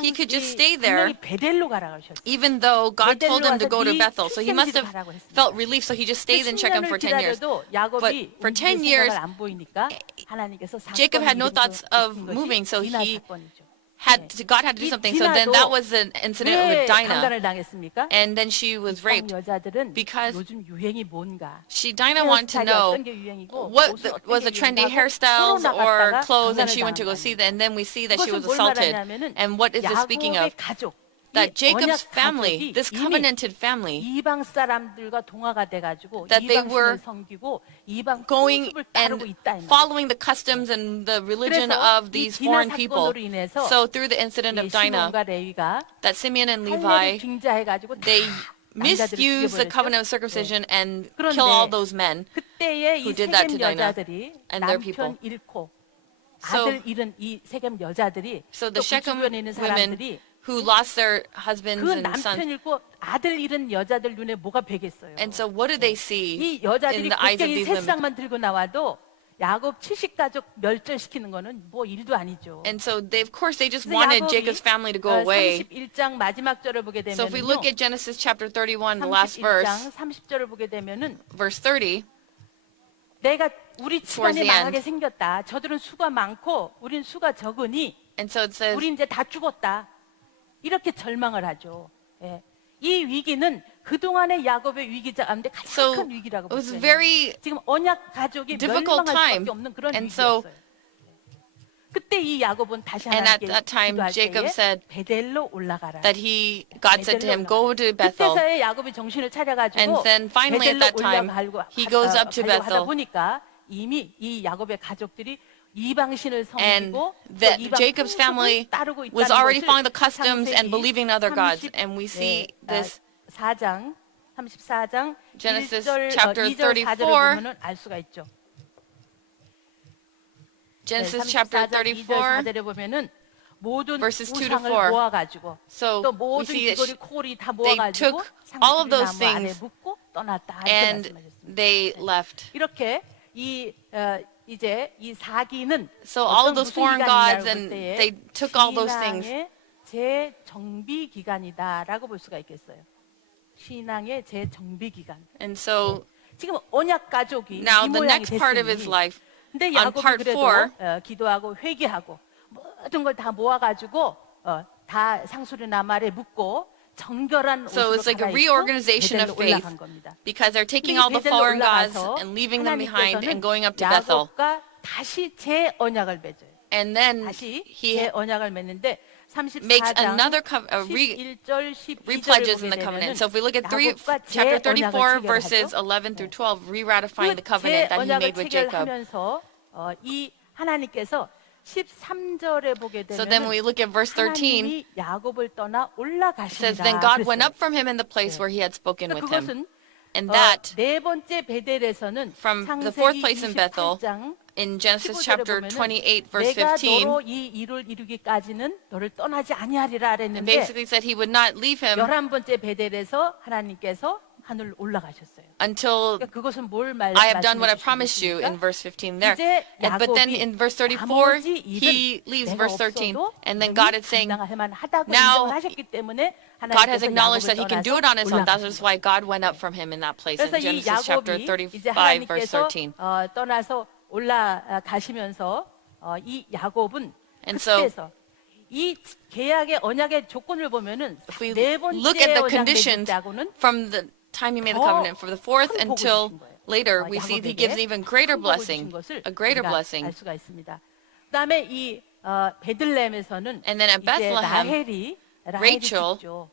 he could just stay there, 분명히 베델로 가라고 하셨어요. even though God 베델로 told him to 와서 go to 네 Bethel, so he must have 가라고 했습니다. felt relief. So he just stayed in Shechem for 10 years. 기다려도 야곱이 But for 10 years, 생각을 안 보이니까 하나님께서 Jacob had no thoughts of moving, so he God had to do something. So then that was an incident 왜 with Dinah, 강간을 당했습니까? and then she was 이방 raped. 여자들은 because 요즘 유행이 뭔가 Dinah wanted to know 어떤 게 유행이고 what 옷은 어떤 was 게 the trendy 유행이고 hairstyles 서로 or 나갔다가 clothes, and 강간을 she went to go 당한다는 see that, and then we see that she 그것은 was 뭘 assaulted. 말하냐면은 And what is this speaking of? 야곱의 가족, That 이 언약 Jacob's family, 가족이 this 이미 covenanted family, 이방 사람들과 동화가 돼가지고 that they 이방 were 신을 섬기고 이방 going 풍습을 and 따르고 있다 이 말이에요. following the customs and the religion 그래서 of 이 these 디나 foreign people. 사건으로 인해서 So through the incident 이 of Dinah, 시몬과 레위가 that Simeon and 할례를 Levi, 빙자해가지고 they 남자들을 misused the 죽여버렸죠. covenant of circumcision and 그런데 kill all those men. 그때의 이 who did that to 세겜 Dinah 여자들이 and their people. 남편 잃고 So- 아들 잃은 이 세겜 여자들이 So 또 the 그 Shechem 주변에 있는 women 사람들이 who lost their husbands 그 and sons. 남편 잃고 아들 잃은 여자들 눈에 뭐가 배겠어요. And so what do they see 이 in 여자들이 the eyes of 곡괭이 these women? 새싹만 들고 나와도 야곱 70가족 멸절시키는 거는 뭐 일도 아니죠. And so of course they just 그래서 wanted 야곱이, Jacob's family to go away. 31장 마지막 절을 보게 So if we 되면요. look at Genesis chapter 31, the last verse, 31장 30절을 보게 되면은 verse 30, 내가 우리 Towards 집안이 the 망하게 end. 생겼다. 저들은 수가 많고 우린 수가 적으니 and so it says, 우리 이제 다 죽었다. 이렇게 절망을 하죠. 예. 이 위기는 그동안의 야곱의 위기 가운데 가장 So 큰 위기라고 it was 볼수 very 있어요. 지금 언약 가족이 difficult 멸망할 time. 수밖에 없는 그런 And so- 위기였어요. 그때 이 야곱은 다시 And at 하나님께 that time, 기도할 Jacob 때에 said 베델로 올라가라. that God said to him, go to Bethel. 그때서야 야곱이 정신을 차려가지고 And then finally at 베델로 that time, 올라가려고 he goes up to 가려고 하다 Bethel. 보니까 이미 이 야곱의 가족들이 이방신을 And 섬기고 that 또 이방 Jacob's family 따르고 was 있다는 already 것을 following the customs and 창세기 believing in other gods. 30, And we see this 4장 34장 Genesis 1절, chapter 2절 4절을 34. 보면은 알 수가 있죠. Genesis chapter 2절 34. 4절에 보면은 모든 verses 2 to 우상을 4. 모아가지고 So 또 we 모든 see that 귀걸이 코리 다 they 모아가지고 took all of 상수리 those 나무 아래 things 묻고 떠났다 이렇게 and 말씀하셨습니다. they left. 이렇게 이제 이 사기는 So all of 어떤 those 무슨 foreign 기간이냐고 gods 볼 and 때에 they took all those things. 신앙의 재정비 기간이다라고 볼 수가 있겠어요. 신앙의 재정비 기간. And so 지금 언약 가족이 now 이 the 모양이 next part of his 됐으니 life, 근데 on 야곱이 part 그래도 4, 기도하고 회개하고 모든 걸 다 모아가지고 다 상수리 나말에 묻고 정결한 So 옷으로 it's like a 갈아입고 reorganization 베델로 of faith 올라간 겁니다. because they're taking 근데 all the 베델로 foreign gods 올라가서 and leaving them behind 하나님께서는 and going up to Bethel. 야곱과 다시 제 언약을 맺어요. And then 다시 he 제 언약을 맺는데 makes 34장 another 11절 12절을 repledges in 보게 the covenant. 되면은 So if we look at 야곱과 제 chapter 언약을 34, verses 체결하죠. 11 through 12, re-ratifying the 그 covenant that he 언약을 made with Jacob. 체결하면서 이 하나님께서 13절에 보게 So then 되면 we look at verse 13, 하나님이 야곱을 떠나 it says, 올라가시니라. then God went 그랬어요. up from him in the place where he had spoken with him. 그것은 And that, 네 번째 베델에서는 from the fourth 창세기 place in Bethel, 28장 in Genesis 15절에 chapter 보면은 28, verse 내가 15, 너로 이 일을 이루기까지는 너를 떠나지 아니하리라 and 그랬는데 basically said he would not leave him 11번째 베델에서 하나님께서 하늘 올라가셨어요. until 그러니까 그것은 뭘 I have done what I 말씀해 promised you in 주십니까? verse 15 there. 이제 But then 야곱이 in verse 34, 나머지 he 일은 leaves 내가 verse 13. 없어도 And then 이미 God is saying, 감당할 만하다고 now 인정하셨기 때문에 God has 하나님께서 acknowledged that he 야곱을 can do it on his own. That's 올라가셨어요. just why God went up from him in that place in 그래서 이 Genesis chapter 야곱이 이제 35, verse 하나님께서 13. 떠나서 올라가시면서 이 야곱은 And so, 그때서 이 계약의 언약의 조건을 보면은 If we 네 look at 번째 the 언약 맺을 conditions 때하고는 from the time he made the 더 covenant, from the fourth 큰 복을 until 주신 거예요. later, we see he gives an even greater 큰 복을 blessing, 주신 것을 a greater 우리가 blessing. 알 수가 있습니다. 그다음에 이 베들레헴에서는 And then at 이제 Bethlehem, 라헬이 Rachel 죽죠.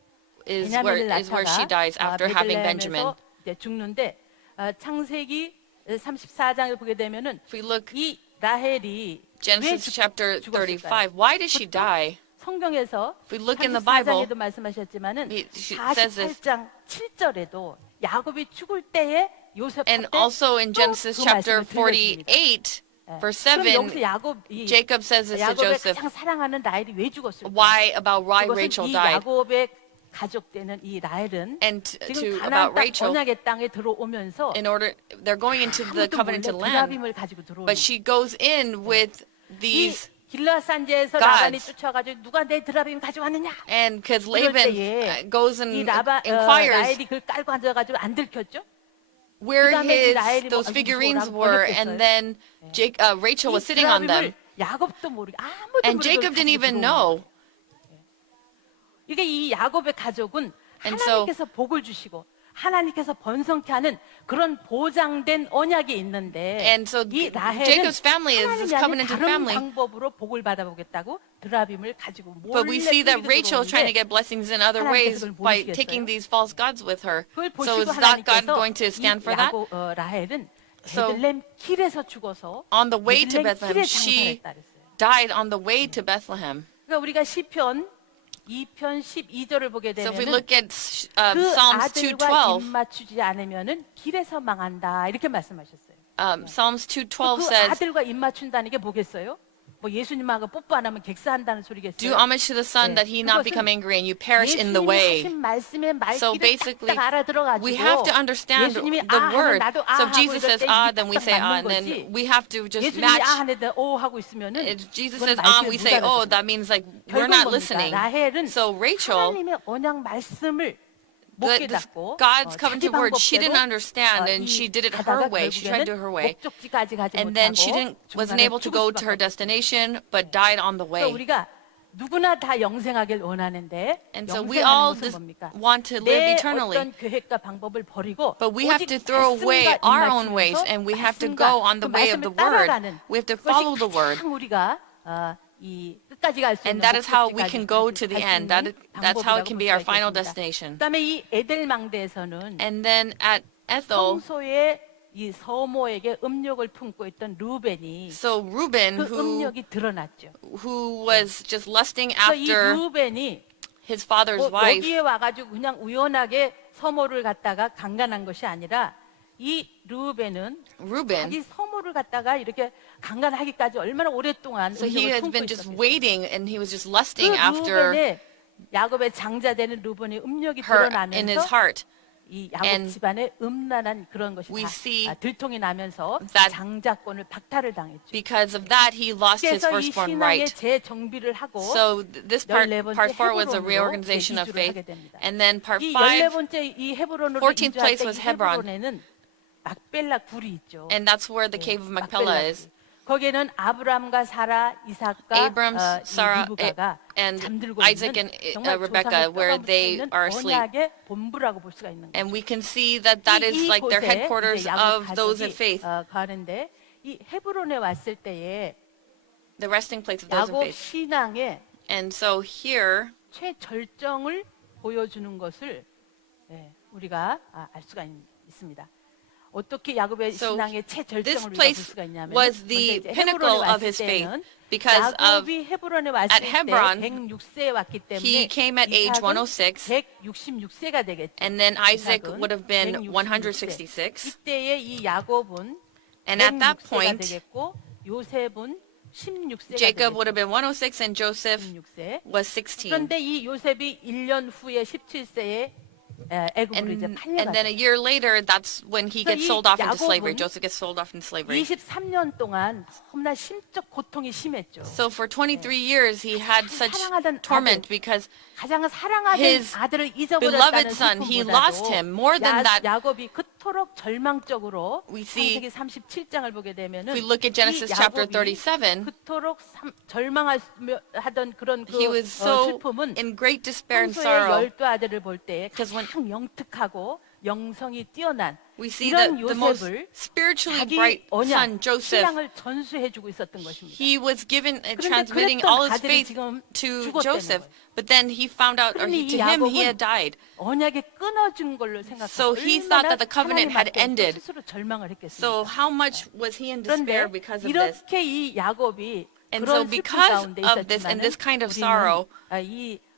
is 베냐민을 where she 낳다가 dies after having Benjamin. 베들레헴에서 이제 죽는데 창세기 34장을 보게 되면은 If we look 이 라헬이 Genesis 왜 chapter 죽었을까요? 35, why did she die? 성경에서 If we look in the Bible, 34장에도 말씀하셨지만은 she says this. 48장 7절에도 야곱이 죽을 때에 요셉한테 And also in 또 Genesis 그 chapter 말씀을 들려줍니다. 48, verse 그럼 7, 여기서 야곱이 Jacob says this to 야곱을 Joseph, 가장 사랑하는 라헬이 왜 죽었을까? why 그것은 Rachel 이 died. 야곱의 가족되는 이 라헬은 And 지금 about 가나안 땅 Rachel, 언약의 땅에 들어오면서 in order, they're going into the 아무도 covenanted 몰래 land, 드라빔을 가지고 들어오는 but she goes in with 이 these, 길라산지에서 gods. 라반이 쫓아가지고 누가 내 드라빔 가져왔느냐? and because 이럴 Laban 때에 goes 이 and 라헬이 inquires 그걸 깔고 앉아가지고 안 들켰죠? where 그다음에 이 라헬이 those 뭐 figurines 어디서 were, 뭐라고 and then Rachel was 이 sitting on them, 드라빔을 야곱도 모르게 아무도 and 모르게 Jacob didn't 가지고 even 들어오는 know. 이게 이 야곱의 가족은 And so- 하나님께서 복을 주시고 하나님께서 번성케 하는 그런 보장된 언약이 있는데 And so 이 라헬은 Jacob's family is this 하나님이 아닌 covenanted 다른 family. 방법으로 복을 받아보겠다고 드라빔을 가지고 But we see that Rachel is trying to get blessings in other ways 하나님께서 그걸 by 모르시겠어요? taking these false gods with her. 그걸 So 보시고 is not God 하나님께서 going to stand for that? 라헬은 So 베들레헴 길에서 죽어서 on the way to 베들레헴 Bethlehem, 길에 she 장사했다 그랬어요. died on the way to Bethlehem. 그러니까 우리가 시편 2편 12절을 보게 So if we 되면 look at 그 Psalms 아들과 2:12, 입맞추지 않으면은 길에서 망한다 이렇게 말씀하셨어요. Psalms 2:12 그 says, 아들과 입맞춘다는 게 뭐겠어요? 뭐 예수님하고 뽀뽀 안 하면 객사한다는 Do 소리겠어요? homage to the Son 네, that he not 그것은 become angry and you perish in the 예수님이 way. 하신 말씀의 So 말귀를 basically, 딱딱 알아들어가지고 we have to understand 예수님이 the 아 word. 하면 나도 So 아 if 하고 Jesus 이럴 says 때 ah, 입이 then we 딱딱 say ah, 맞는 and then 거지. we have to just 예수님이 match. 아 하는데 오 하고 있으면은 If Jesus 그건 says ah, 말씀을 we say 못 oh, 알아듣는 that means like we're 결국 not 뭡니까? listening. 라헬은 So Rachel, 하나님의 언약 말씀을 못 this 깨닫고 God's 자기 covenant word, she didn't 방법대로 understand, and she did it her 가다가 way. She tried to do her way, 목적지까지 가지 and then she 못하고 wasn't 중간에 able to 죽을 go 수밖에 to her 없어요. destination, but died on the 그래서 way. 우리가 누구나 다 영생하길 원하는데 And so we all 영생하는 것은 뭡니까? want to live 내 eternally. 어떤 계획과 방법을 버리고 But we have 오직 to throw away 말씀과 our own ways, 입맞추면서 and we have to 말씀과 go on the 그 way of the 말씀을 word. 따라가는 We have to 그것이 follow the word. 가장 우리가 이 끝까지 갈 수 있는 And that is how we 목적지까지 can go 갈 to the 수 end. 있는 That's how it 방법이라고 can 볼 be 수가 our final 있겠습니다. destination. 그다음에 이 에델망대에서는 And then at Ethel, 평소에 이 서모에게 음욕을 품고 있던 루벤이 so Reuben, 그 음욕이 드러났죠. who was just lusting 그래서 이 after 루벤이 his father's wife, 여기에 와가지고 그냥 우연하게 서모를 갖다가 강간한 것이 아니라 이 루벤은 Reuben, 자기 서모를 갖다가 이렇게 강간하기까지 얼마나 오랫동안 so he 음욕을 has 품고 been just 있었겠어요. waiting, and he was just 그 lusting after 루벤의 야곱의 장자되는 루벤의 음욕이 her in his 드러나면서 heart. 이 야곱 And 집안의 음란한 그런 것이 we see 다 들통이 나면서 that 장자권을 박탈을 당했죠. Because of that, he lost his 그래서 이 firstborn 신앙의 right. 재정비를 하고 So this part 14번째 4 was a 헤브론으로 reorganization of 이주를 faith, 하게 됩니다. and then part 이 5, 14번째 이 헤브론으로 14th 이주할 place 때 이 was Hebron. 헤브론에는 막벨라 굴이 있죠. and that's where the cave of Machpelah 막벨라 is. 굴. 거기에는 아브람과 사라, 이삭과 Abram, Sarah, 리브가가 and 잠들고 Isaac 있는 and 정말 Rebecca, 조상의 where 뼈가 they 묻혀있는 are asleep. 언약의 본부라고 볼 수가 있는 거예요. And we can see that that is like their headquarters of those in faith, 가는데 이 헤브론에 왔을 때에 the resting place of those in 야곱 faith. 신앙의 And so here, 최절정을 보여주는 것을 우리가 알 수가 있습니다. 어떻게 야곱의 So 신앙의 this 최절정을 우리가 볼 place 수가 있냐면 was the pinnacle of his faith because of 야곱이 헤브론에 왔을 at 때 Hebron, 106세에 왔기 때문에 he came at age 이삭은 106, 166세가 되겠죠. and then Isaac 이삭은 would have been 166세. 166. 이때에 이 야곱은 And at that 106세가 point, 되겠고 요셉은 16세가 Jacob would have 되겠죠. been 106 and Joseph 16세. was 16. 그런데 이 요셉이 1년 후에 17세에 애굽으로 이제 And then a 팔려가죠. year later, that's when he 그래서 gets 이 sold off into slavery. 야곱은 Joseph gets sold off into slavery. 23년 동안 너무나 심적 고통이 심했죠. So for 23 years, he had such 사랑하던 torment 아들, because 가장 사랑하던 his 아들을 beloved 잊어버렸다는 son, he 슬픔보다도 lost him. More than that, 야곱이 그토록 절망적으로 we see- 창세기 37장을 보게 되면은 if we look at Genesis 이 chapter 야곱이 37, 그토록 절망하던 그런 그 he was so 슬픔은 in great despair and 평소에 sorrow. 12아들을 볼 때 Because when- 가장 영특하고 영성이 뛰어난 We see 이런 the most 요셉을 spiritually 자기 bright 언약, son, Joseph, 신앙을 전수해주고 있었던 것입니다. he was given 그런데 transmitting 그랬던 all his 아들이 faith 지금 to 죽었다는 Joseph. 거예요. But then he found out, or 그러니 이 to him, he 야곱은 had died. 언약이 끊어진 걸로 생각하고 So he thought that the covenant had ended. 스스로 절망을 했겠습니다. So how much was he in despair 그런데 because of this? 이렇게 이 야곱이 And so 그런 슬픔 because 가운데 of this and this kind of sorrow,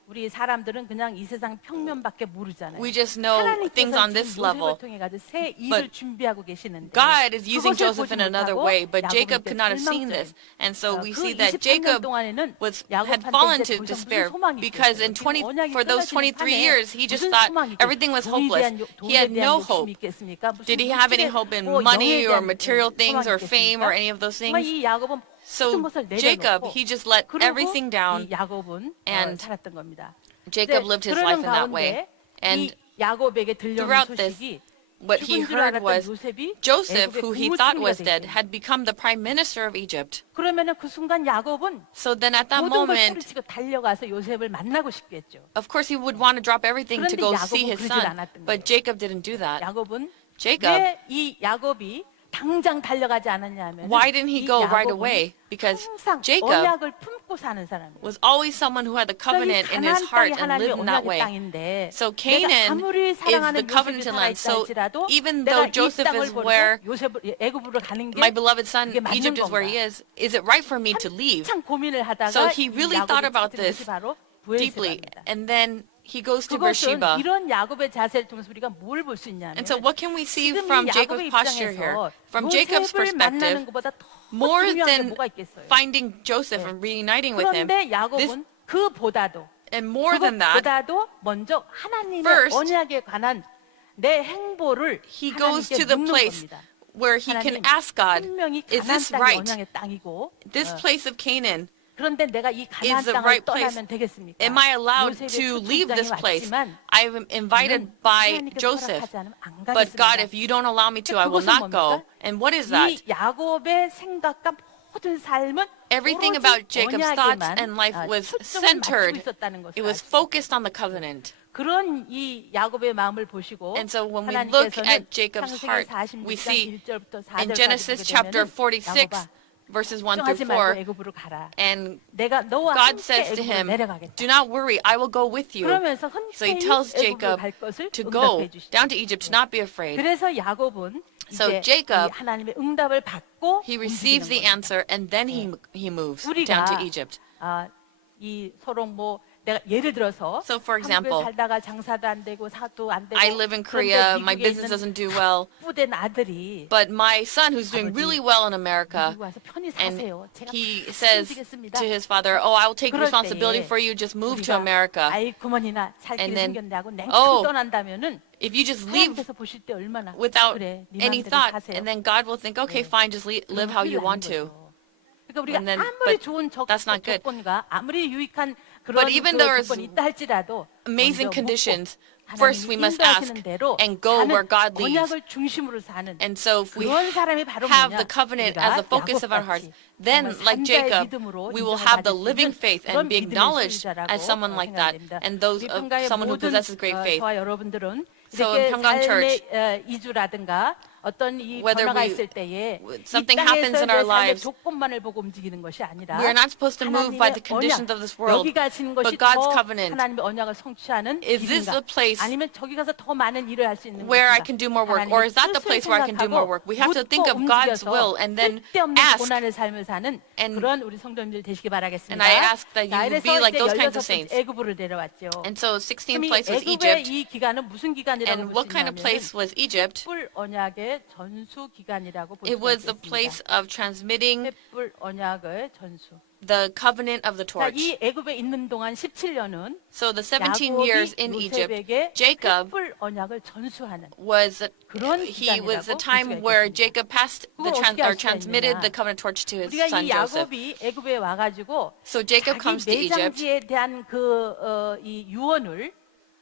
우리 사람들은 그냥 이 세상 평면밖에 모르잖아요. we just know things on this level. 요셉을 통해 가지고 새 일을 준비하고 계시는데 God is using 그것을 Joseph in 보지 another 못하고 way, but 야곱은 Jacob 그때 could not have seen 절망적인 this. And so we 그 see that 23년 Jacob 동안에는 had 야곱한테 fallen 이제 to 더 이상 despair 무슨 소망이 because in 있겠어요? 20 언약이 for those 끊어지는 23 판에 years he just 무슨 thought 소망이 everything was 있겠어요? hopeless. 돈에 He had 대한 no 욕심이 hope. 있겠습니까? 무슨 Did he have any 물질에, hope in 영예에 money or 대한 material things or 소망이 fame or 있겠습니까? any of those 정말 things? 이 야곱은 So 모든 것을 Jacob, 내려놓고 he just let 그리고 everything down. 이 야곱은 and 살았던 겁니다. Jacob lived his life in that way. 이 And 야곱에게 들려오는 throughout this, 소식이 what he 죽은 줄 heard 알았던 was 요셉이 Joseph, 애굽의 who he thought 국무총리가 was dead, 되겠다. had become the prime minister of Egypt. 그러면은 그 순간 야곱은 So then at that 모든 걸 moment, 뿌리치고 달려가서 요셉을 만나고 싶겠죠. of course he would want to drop everything to 그런데 go 야곱은 see his 그러질 son. 않았던 But 거예요. Jacob didn't do that. 야곱은 Jacob, 왜 이 야곱이 당장 달려가지 않았냐면 why didn't he go right away? Because 항상 Jacob 언약을 품고 사는 사람이에요. was always someone who had the covenant in his heart and lived in that way. So Canaan is the covenanted land. So even though Joseph is where my beloved son Egypt is where he is it right for me to leave? 고민을 하다가 So he really 이 thought 야곱이 about 찾은 this 것이 바로 deeply. 부엘세바입니다. And then he goes to 그것은 Beersheba. 이런 야곱의 자세를 통해서 우리가 뭘 볼 수 있냐면 And so what can we see 지금 from 이 Jacob's 야곱의 posture here? 입장에서 From Jacob's 요셉을 만나는 perspective, 것보다 더 more 중요한 게 than 뭐가 있겠어요? finding Joseph and reuniting with him, 그런데 야곱은 그보다도 and more than that, 그것보다도 먼저 하나님의 first, 언약에 관한 내 행보를 he goes 하나님께 to the 묻는 place 겁니다. where he can 하나님, ask God, 분명히 is 가나안 this 땅이 right? 언약의 땅이고 This place of Canaan, 그런데 내가 이 가나안 is the 땅을 right place. 떠나면 되겠습니까? am I allowed 요셉의 to leave this 초청장이 place? 왔지만 I'm invited 나는 by 하나님께서 Joseph. 허락하지 않으면 안 But God, 가겠습니다. if you don't allow me to, I will 그것은 not go. 뭡니까? And what is that? 이 야곱의 생각과 모든 삶은 Everything 오로지 about Jacob's thoughts 언약에만, and life was 초점을 centered. 맞추고 있었다는 것을 It was 알죠. focused on the covenant. 그런 이 야곱의 마음을 보시고 And so when we look 하나님께서는 at Jacob's 창세기 heart, 46장 we see 1절부터 in 4절까지 Genesis 보게 chapter 되면은 46, 야곱아 verses 1 걱정하지 through 말고 4, 애굽으로 가라. and 내가 너와 God 함께 says to 애굽으로 him, 내려가겠다. do not worry, I will go with you. 그러면서 So he 흔쾌히 tells 애굽으로 Jacob 갈 것을 to go 응답해 주시죠. down to Egypt, to not be afraid. 그래서 야곱은 So 이제 Jacob, 이 하나님의 응답을 받고 He receives the 움직이는 겁니다. answer and then he moves 우리가 down to Egypt. 이 서로 뭐 내가 예를 들어서 So for example, 한국에 살다가 장사도 안 되고 사도 안 되고 I live in 그런데 Korea, my 미국에 business 있는 doesn't do well, 부된 아들이 but my son who's doing really well in America, 미국 와서 편히 and 사세요. 제가 he 다 says 책임지겠습니다. to his father, oh, I will take 그럴 responsibility 때에 for you, just move to 우리가 America. 아이 그만이나 살 길을 And then, 숨겼네 하고 냉큼 oh, 떠난다면은 If you just leave 하나님께서 보실 때 얼마나 without 그래 네 any 마음대로 thought, 사세요. and then God will think, okay, fine, just live how you want to. 그러니까 우리가 And then- 아무리 but 좋은 that's not good. 조건과 아무리 유익한 그런 But even 그런 there's 조건이 있다 할지라도 amazing 먼저 conditions, 묻고 first we 하나님이 must ask 인도하시는 대로 and go 사는 where God leads. 언약을 중심으로 사는 And so if we 그런 사람이 바로 have 뭐냐? the covenant 우리가 as the focus of our hearts, 야곱같이 then 정말 like 산자의 Jacob, 믿음으로 we will 인정을 have the 받을 수 living 있는 faith 그런 and be 믿음의 acknowledged 소유자라고 as someone like that, 생각됩니다. and those 우리 of 평가의 someone who 모든, possesses great faith. 저와 여러분들은 So 이렇게 in 평강 Church, 삶의 이주라든가 어떤 이 whether 변화가 we- 있을 때에 이 something 땅에서 happens in 내 our 삶의 lives, 조건만을 보고 움직이는 것이 아니라 we are not supposed to move by the 하나님의 conditions 언약, of this world, 여기 가시는 것이 but God's 더 covenant. 하나님의 언약을 성취하는 Is this 길인가? the place 아니면 저기 가서 더 많은 일을 할 수 있는 where I 곳인가? can do more work, 하나님의 or is that the 뜻을 place where I can do more work? We have to think of 묻고 God's 움직여서 will and then 쓸데없는 ask. 고난의 삶을 사는 And- 그런 우리 성도님들 되시기 바라겠습니다. And I ask that you 자, will 이래서 be like 이제 those kinds of 16번째 saints. 애굽으로 내려왔죠. And so 16th 그럼 이 place was 애굽의 Egypt. 이 기간은 무슨 기간이라고 And 볼 what 수 kind of 있냐면 place was Egypt? 횃불 언약의 전수 기간이라고 볼 It 수 was the 있습니다. place of transmitting 횃불 언약의 전수. the covenant of the 자, torch. 이 애굽에 있는 동안 17년은 So the 17 years in Egypt, 요셉에게 Jacob 횃불 언약을 전수하는 was 그런 he was the 기간이라고 time 볼 수가 where 있겠습니다. Jacob passed the 그걸 어떻게 알 수가 transmitted 있느냐? the covenant torch to his 우리가 son 이 Joseph. 야곱이 애굽에 와가지고 So Jacob 자기 comes to Egypt 매장지에 대한 이 유언을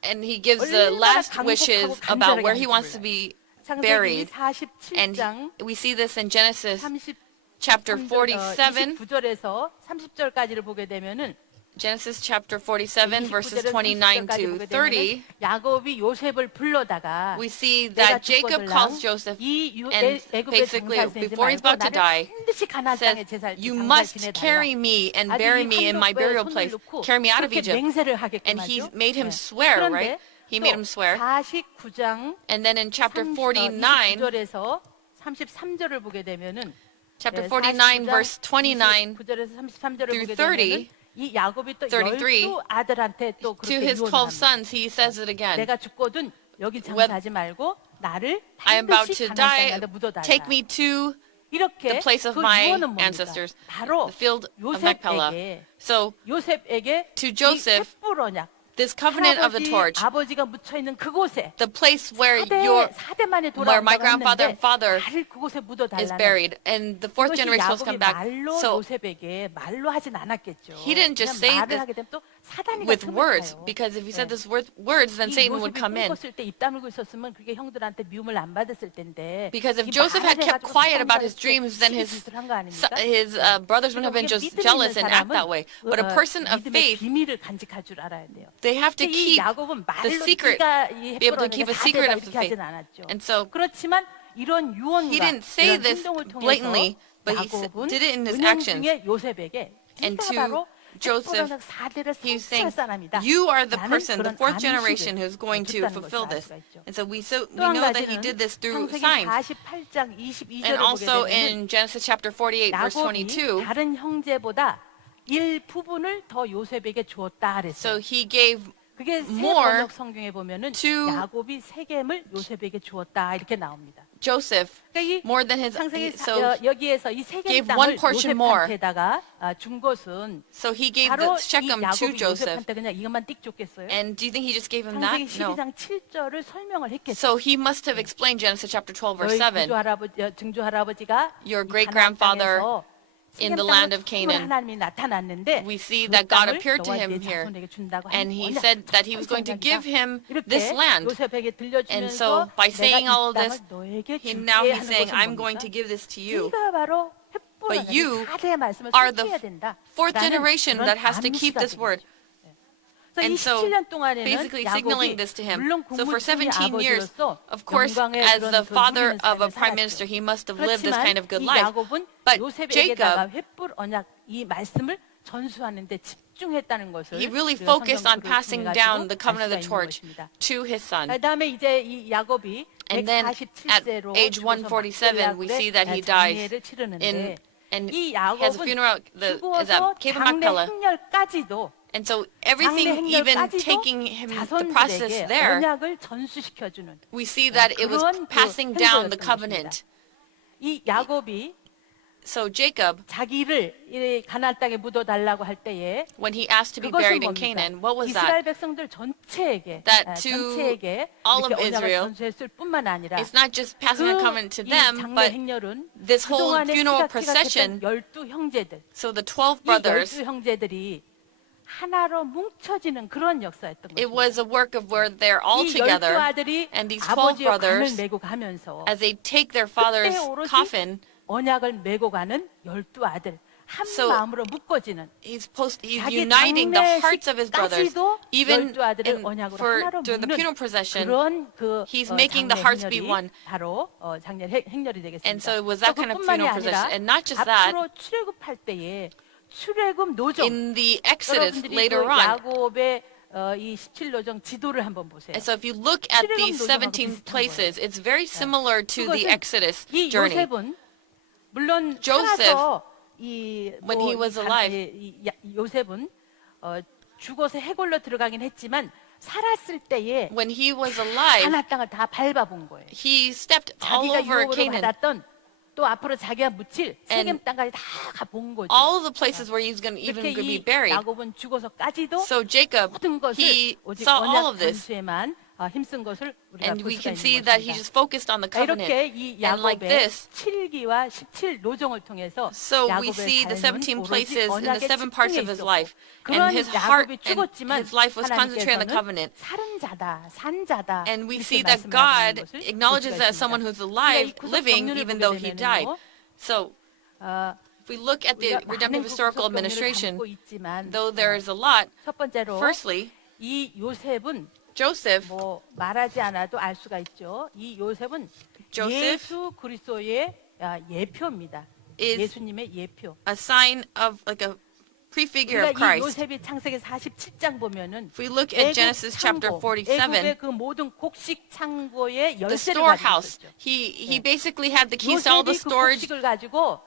and he gives the 얼마나 last 강곡하고 wishes 간절하게 about where he 하는지 wants to 몰라요. be 창세기 buried. 47장 And we see this in Genesis 30 chapter 47, 29절에서 30절까지를 보게 되면은 Genesis chapter 47 verses 29 to 30. 야곱이 요셉을 불러다가 We see 내가 that Jacob 죽거들랑 calls Joseph 이 and 애굽의 basically 장사를 지내지 before he's 말고 about to 나를 die 반드시 가나안 says, 땅에 제사를 you 장사를 must 지내달라. carry me and 아주 bury 이 me in my 한복에 burial 손을 place. 놓고 Carry me out of 그렇게 Egypt. 맹세를 하게끔 And he 하죠. made him 네. swear, 그런데 right? He made him swear. 49장 And then in chapter 49, 29절에서 33절을 보게 되면은 chapter 네, 49 verse 29 29절에서 33절을 through 보게 30, 되면은 이 야곱이 또 33, 12 아들한테 또 to 그렇게 his 12 유언합니다. sons, he says it again. 내가 죽거든 여기 장사하지 말고 나를 I am about 반드시 to 가나안 die. 땅에 묻어달라. Take me to 이렇게 the place of 그 my 유언은 뭡니까? ancestors, 바로 the field of Machpelah. 요셉에게 So 요셉에게 To Joseph, 이 횃불 언약 this covenant of the torch, 아버지가 묻혀 있는 그곳에 the place where your 4대 만에 where my 돌아온다고 grandfather 했는데 and father 나를 그곳에 is 묻어달라는 buried, and the fourth 그것이 generation was 야곱이 come back. 말로 So 요셉에게 말로 하진 않았겠죠. He didn't just say 그냥 말을 this 하게 되면 또 사단이 with words, because if he said this words, then Satan would come in. 을 때 입 다물고 있었으면 그게 형들한테 미움을 안 받았을 텐데. Because if 이 Joseph had 말을 kept 해가지고 quiet about his 사단들한테 dreams, then his 짓을 한거 아닙니까? brothers wouldn't have been just jealous and act that way. But a person of 믿음의 faith, 비밀을 간직할 줄 알아야 돼요. they have to 이 keep 야곱은 the 말로 secret, 네가 이 be able to keep a secret of the 이렇게 하진 faith. 않았죠. And so 그렇지만 이런 유언과 he didn't say 이런 this 행동을 통해서 blatantly, but he 야곱은 did it in his 은연중에 actions. 요셉에게 And 네가 to 바로 Joseph, 햇보라는 4대를 he's saying, 성취할 사람이다. you are the 라는 person, the 그런 fourth 암시를 generation who's going to 줬다는 fulfill 것을 알 this. 수가 있죠. And so we 또 한 know that he 가지는 did this through 창세기 signs. 48장 22절을 And 보게 also 되면 in Genesis chapter 48, verse 야곱이 22, 다른 형제보다 일부분을 더 요셉에게 주었다 so 그랬어요. he gave 그게 새 more 번역 성경에 보면은 to 야곱이 세겜을 요셉에게 주었다 이렇게 나옵니다. Joseph 그러니까 이 more than his. 창세기 So 여기에서 이 세겜 gave 땅을 one portion more. 요셉한테다가 준 것은 So he gave 바로 the Shechem 이 to 야곱이 Joseph. 요셉한테 그냥 이것만 띡 줬겠어요? And do you think he just gave him 창세기 that? No. 12장 7절을 설명을 했겠죠. So he must have explained Genesis chapter 12 verse 너희 7. 증조 할아버지가 Your 이 great 가나안 grandfather 땅에서 in the 세겜 land 땅을 of 주는 Canaan. 하나님이 나타났는데 We see 그 that God 땅을 appeared to 너와 him 네 here. 자손에게 준다고 And 하는 he 언약, said that he was 첫 going to 언약이다. give him 이렇게 this land. 요셉에게 And 들려주면서 so by 내가 saying 이 all of 땅을 this, 너에게 줄게 now he's 하는 saying, 것은 I'm going to 뭡니까? give this to you. 네가 바로 But you 햇불 하나님의 말씀을 are the 숨겨야 된다. Fourth 라는 generation 그런 that has to keep 암시가 this 되는 word. 거죠. 그래서 And 이 so 17년 동안에는 basically 야곱이 signaling this to him. 물론 So for 국무총리 17 years, 아버지로서 of course, 영광의 as 그런 the 그 father 누리는 of a 삶을 prime 살았죠. minister, he must have lived this kind of good 이 life. 야곱은 But 요셉에게다가 Jacob, 횃불 언약 이 말씀을 전수하는데 집중했다는 것을 he really 우리가 focused on 성경구를 passing 통해 down 가지고 the covenant of 알 the 수가 있는 torch 것입니다. to his son. 그다음에 이제 이 야곱이 And then at 147세로 age 147, we see that he dies 장례를 치르는데 in, and 이 has a 야곱은 funeral is 죽어서 at Cave of 장례 Machpelah. 행렬까지도 And so 장례 everything, even 행렬까지도 taking him the process 자손들에게 there, 언약을 전수시켜주는 we see that it was 그런 그 passing down the 행보였던 covenant. 이 야곱이 So Jacob, 자기를 이 가나안 땅에 묻어달라고 할 때에 when he asked to be 그것은 buried in 뭡니까? Canaan, what was 이스라엘 that? 백성들 전체에게 That to 전체에게 all 이렇게 of 언약을 Israel, 전수했을 뿐만 아니라 It's not just passing a covenant to 이 them, 장례 but 행렬은 this whole 그동안에 funeral 시각시각했던 procession, 12 형제들 so the 12 이 brothers, 12 형제들이 하나로 뭉쳐지는 그런 역사였던 it 것입니다. was a work of where they're all 이 12 together, 아들이 and these 12 아버지의 관을 brothers, 메고 가면서 as they take their father's 그때 오로지 coffin, 언약을 메고 가는 12 아들 한 So, 마음으로 묶어지는 he's 자기 uniting the hearts of his brothers, 장례식까지도 even 12 아들을 in, 언약으로 for 하나로 during the 묶는 funeral procession. 그런 그 He's making the 장례 hearts be 행렬이 one. 바로 장례 행렬이 되겠습니다. And so it was that 또 kind of 그뿐만이 funeral 아니라 procession. And not just that, 앞으로 출애굽할 때에 출애굽 노정 in the Exodus 여러분들이 later 그 on. 야곱의 이 17노정 지도를 한번 보세요. And so if you look at these 출애굽 노정하고 17 비슷한 places, it's very similar to the 그것은 Exodus 이 journey. 요셉은 물론 Joseph, 살아서 이 when he was alive, 요셉은 죽어서 해골로 들어가긴 했지만 살았을 때에 when he was alive, 가나안 땅을 다 밟아본 거예요. he stepped all 자기가 over 유업으로 Canaan. 받았던 또 앞으로 자기가 묻힐 세겜 And 땅까지 다 가본 거죠. All of the places where he was going to even 그렇게 be 이 buried. 야곱은 죽어서까지도 So Jacob, 모든 것을 he 오직 saw all 언약 of this. 전수에만 힘쓴 것을 우리가 And 볼 we 수가 can 있는 see that he 것입니다. just focused on the covenant. 이렇게 이 And like 야곱의 this, 7기와 17 노정을 통해서 so we 야곱의 see the 삶은 17 오로지 places in the 언약에 7 parts of 집중해 his 있었고 life. 그런 And his heart 야곱이 and 죽었지만 his life was concentrated on the 하나님께서는 covenant. 살은 자다, 산 자다 And we 이렇게 see that 말씀을 하시는 God 것을 볼 acknowledges 수가 that someone 있습니다. who's alive, 우리가 이 구속 living, 정리를 even 보게 though he died. 되면요, So if we look at the 우리가 redemptive 많은 historical 구속 정리를 administration, 담고 있지만 though there is a lot, 첫 번째로 firstly, 이 요셉은 Joseph, 뭐 말하지 않아도 알 수가 있죠. 이 요셉은 Joseph 예수 그리스도의 예표입니다. is 예수님의 예표. a sign of like a prefigure of 우리가 이 Christ. 요셉이 창세기 47장 보면은 If we look at Genesis chapter 47, 애굽의 그 모든 곡식 창고의 the 열쇠를 storehouse, 가지고 있었죠. he basically had the keys to all the 요셉이 그 storage. 곡식을 가지고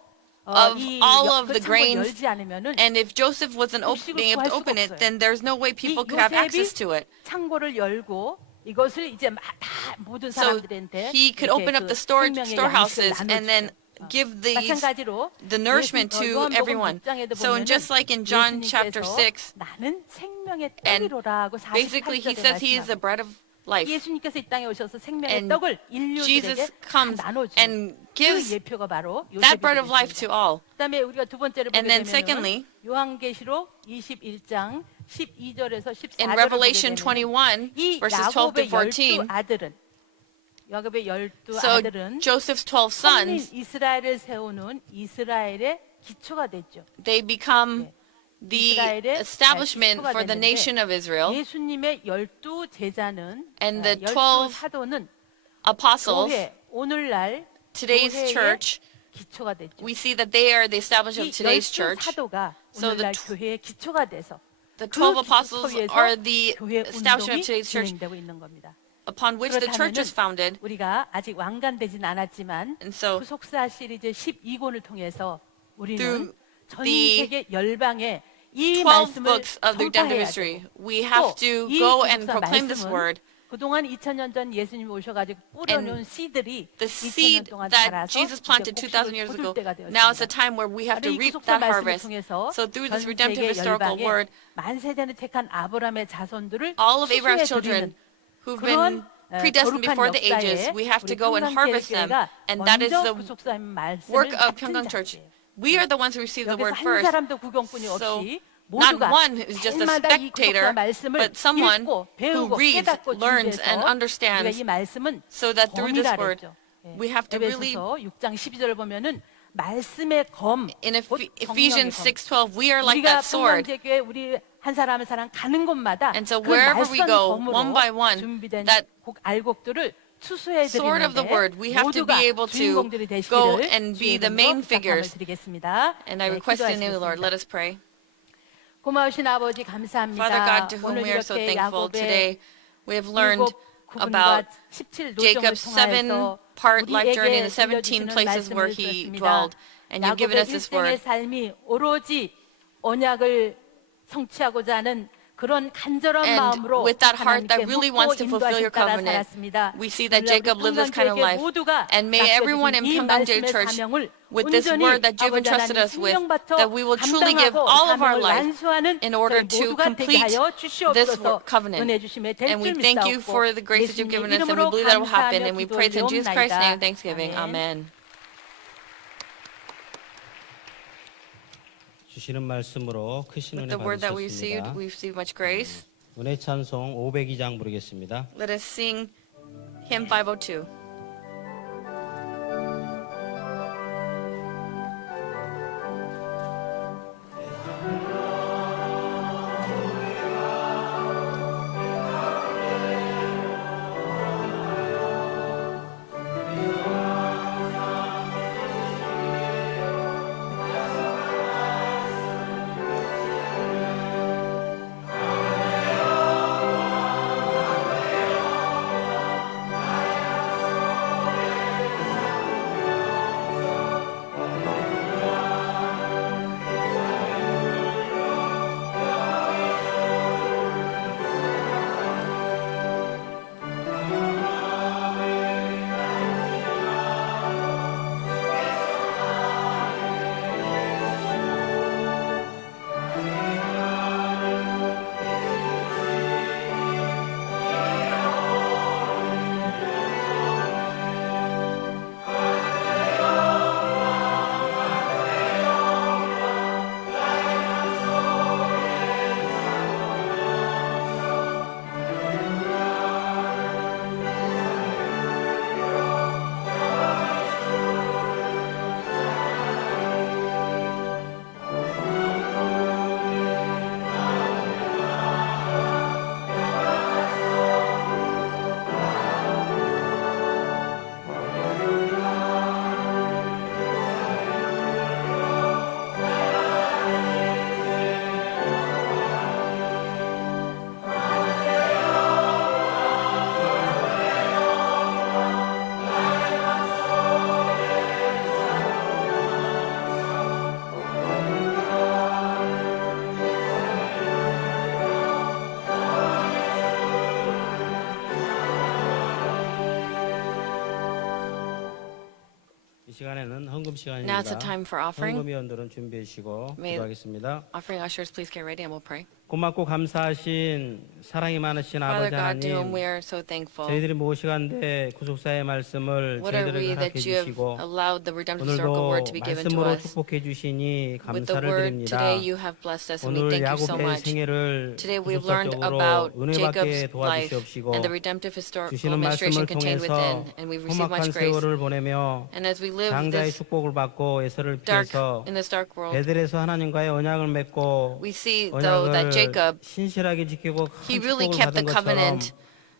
of 이 all 그 of the 창고를 grains. 열지 않으면은 And if Joseph wasn't 곡식을 being able to 구할 open 수가 it, 없어요. then there's no way people 이 could have 요셉이 access to it. 창고를 열고 이것을 이제 다 모든 So 사람들한테 he could 이렇게 open up 그 the 생명의 storehouses 양식을 and then 나눠주죠. give these 마찬가지로 the nourishment to 요한복음 everyone. 6장에도 So 보면은 just like in John chapter 예수님께서 6, 나는 생명의 and 떡이로라고 basically he 48절에 says he is the 말씀하고 bread of life. 예수님께서 이 땅에 오셔서 생명의 And 떡을 인류들에게 Jesus 다 comes 나눠주는 and 그 gives 예표가 바로 that 요셉이 bread of life 되겠습니다. to all. 그다음에 우리가 두 번째로 보게 And then 되면 secondly, 요한계시록 21장 12절에서 14절을 in 보게 Revelation 되면 21, 이 verses 12 to 야곱의 14, 12 아들은 야곱의 12 so 아들은 Joseph's 12 선민 sons, 이스라엘을 세우는 이스라엘의 기초가 됐죠. they become 네. the 이스라엘의 establishment 기초가 for the 됐는데 nation of Israel. 예수님의 12 제자는 And the 12 12 사도는 Apostles, 교회 오늘날 today's 교회의 church, 기초가 됐죠. we see that they are the establishment 이 of today's 12 church. 사도가 So the 오늘날 교회의 기초가 돼서 The 그 12 기초 apostles 위에서 are the 교회 establishment 운동이 of today's church 진행되고 있는 겁니다. upon which the church is 그렇다면은 founded. 우리가 아직 완간되진 않았지만 And so 후속사 시리즈 12권을 통해서 우리는 through 전 the 세계 열방에 이 12 말씀을 books of the redemptive 전파해야 history. 되고 We have 또 to 이 go and 구속사 proclaim this 말씀은 word. 그동안 2000년 전 예수님이 오셔가지고 뿌려놓은 씨들이 The 2000년 seed 동안 that 자라서 Jesus planted 이제 2,000 곡식을 years 거둘 ago, 때가 now is the 되었습니다. time where we have to 이 reap 구속사 that 말씀을 harvest. 통해서 So through this 전 redemptive 세계 historical 열방에 word, 만세전에 택한 아브라함의 자손들을 all of 추수해 Abraham's 드리는 children who've 그런 been predestined 거룩한 before the ages, 역사에 we have to 우리 go and harvest them. 평강교회가 And that is 먼저 the 구속사의 말씀을 work of 맡은 Pyeonggang Church. 자들이에요. We are the ones who receive the 여기서 word 한 first. 사람도 구경꾼이 So 없이 not 모두가 one is just a 날마다 이 spectator, 구속사 말씀을 but someone 읽고 who 배우고 reads, 깨닫고 learns, and 준비해서 우리가 understands, 이 말씀은 so that through this 검이라 word, 그랬죠. we have to really, 에베소서 6장 12절을 보면은 말씀의 검, in 곧 Ephesians 성령의 검. 6:12, we are like 우리가 that sword. 평강제교회 우리 한 사람 한 사람 가는 곳마다 And so 그 wherever we 말씀 go, 검으로 one by one, 준비된 that 알곡들을 추수해 sword of the word, 드리는데 we have to 모두가 be able to 주인공들이 go 되시기를 and be 주의 the 이름으로 main 부탁함을 figures. 드리겠습니다. And I request in the name of the Lord, 기도하시겠습니다. let us pray. 고마우신 아버지 감사합니다. Father God, to whom 오늘 we are so 이렇게 thankful, 야곱의 today we have learned 일곱 구분과 about 17 노정을 Jacob's 통하여서 7-part life journey and the 우리에게 17 들려주시는 places where 말씀을 he 들었습니다. dwelled. And you've given 야곱의 us this 일생의 word. 삶이 오로지 언약을 성취하고자 하는 그런 간절한 And 마음으로 with that heart that 하나님께 really 묻고 wants to fulfill your 인도하심 따라 covenant, 살았습니다. we see that 오늘날 Jacob 우리 lived this kind of 평강교회 life. 모두가 And may everyone in 이 Pyeonggang 말씀의 Church, 사명을 with this 온전히 word that you've 아버지 entrusted 하나님 us with, 생명받아 that we will truly give 감당하고 all of our 사명을 life 완수하는 in order 저희 to 모두가 되게 complete 하여 this 주시옵소서. covenant. 은혜 주심에 될 And we 줄 thank you for the 믿사옵고 grace that you've given us, and we 예수님 believe that will happen. 감사하며 And we pray in Jesus Christ's name, 기도드리옵나이다. thanksgiving. 아멘. Amen. 주시는 말씀으로 크신 With 은혜 the word that we received, 받으셨습니다. we receive much grace. 은혜 찬송 502장 부르겠습니다. Let us sing hymn 502. 시간에는 헌금 Now it's 시간입니다. a time for offering. 헌금위원들은 준비해 주시고 May- 기도하겠습니다. Offering ushers, please get ready and we'll pray. 고맙고 감사하신 사랑이 많으신 Father 아버지 God, to whom 하나님, we are so thankful. 저희들이 모시간대 구속사의 말씀을 What are 저희들에게 we 허락해 that you have 주시고 allowed the redemptive historical word to 오늘도 be given to 말씀으로 us? 축복해 주시니 With the 감사를 word 드립니다. today you have blessed us and we 오늘 thank you so 야곱의 much. 생애를 Today we've learned 구속사적으로 about 은혜받게 Jacob's life 도와주시옵시고 and the redemptive historical 주시는 administration 말씀을 contained 통해서 within, and we've received 험악한 much grace. 세월을 보내며 And as we live 장자의 this 축복을 받고 에서를 dark 피해서 in this dark world, 베들에서 하나님과의 언약을 맺고 we see though that 언약을 Jacob, 신실하게 지키고 he 큰 really 축복을 kept the 받은 것처럼 covenant.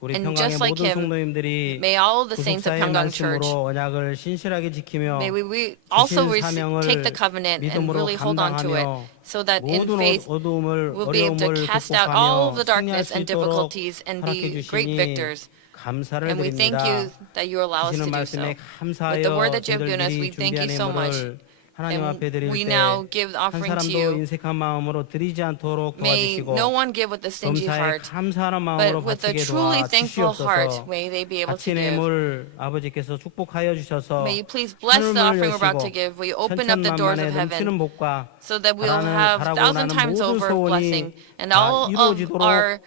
우리 And 평강의 just like 모든 him, 성도님들이 may all the saints of 구속사의 Pyeonggang Church, 말씀으로 언약을 신실하게 지키며 may we also 주신 사명을 take the covenant and 믿음으로 really hold on to it, 감당하며 so that in 모든 faith 어두움을 we'll be able to 어려움을 cast out all 극복하며 of the 승리할 darkness 수 and 있도록 difficulties and 허락해 be great 주시니 victors. 감사를 And we thank 드립니다. you that you allow us 주시는 to do so. 말씀에 With 감사하여 the word that you have given us, 저희들이 we thank you 준비한 so much. 예물을 하나님 앞에 드릴 we 때 now give the 한 offering to 사람도 you. 인색한 마음으로 드리지 않도록 May 도와주시고 no one give with a stingy 범사에 heart, 감사하는 but 마음으로 with a 바치게 truly thankful heart, 도와주시옵소서. may they be able to 바친 give. 예물 아버지께서 축복하여 주셔서 May you please bless the 하늘문을 offering we're about to 여시고 give. We open up the doors of 천천만만에 넘치는 heaven 복과 so that we'll 바라는 have 바라고 1,000 나는 times 모든 over of blessing, 소원이 and 다 all of 이루어지도록 our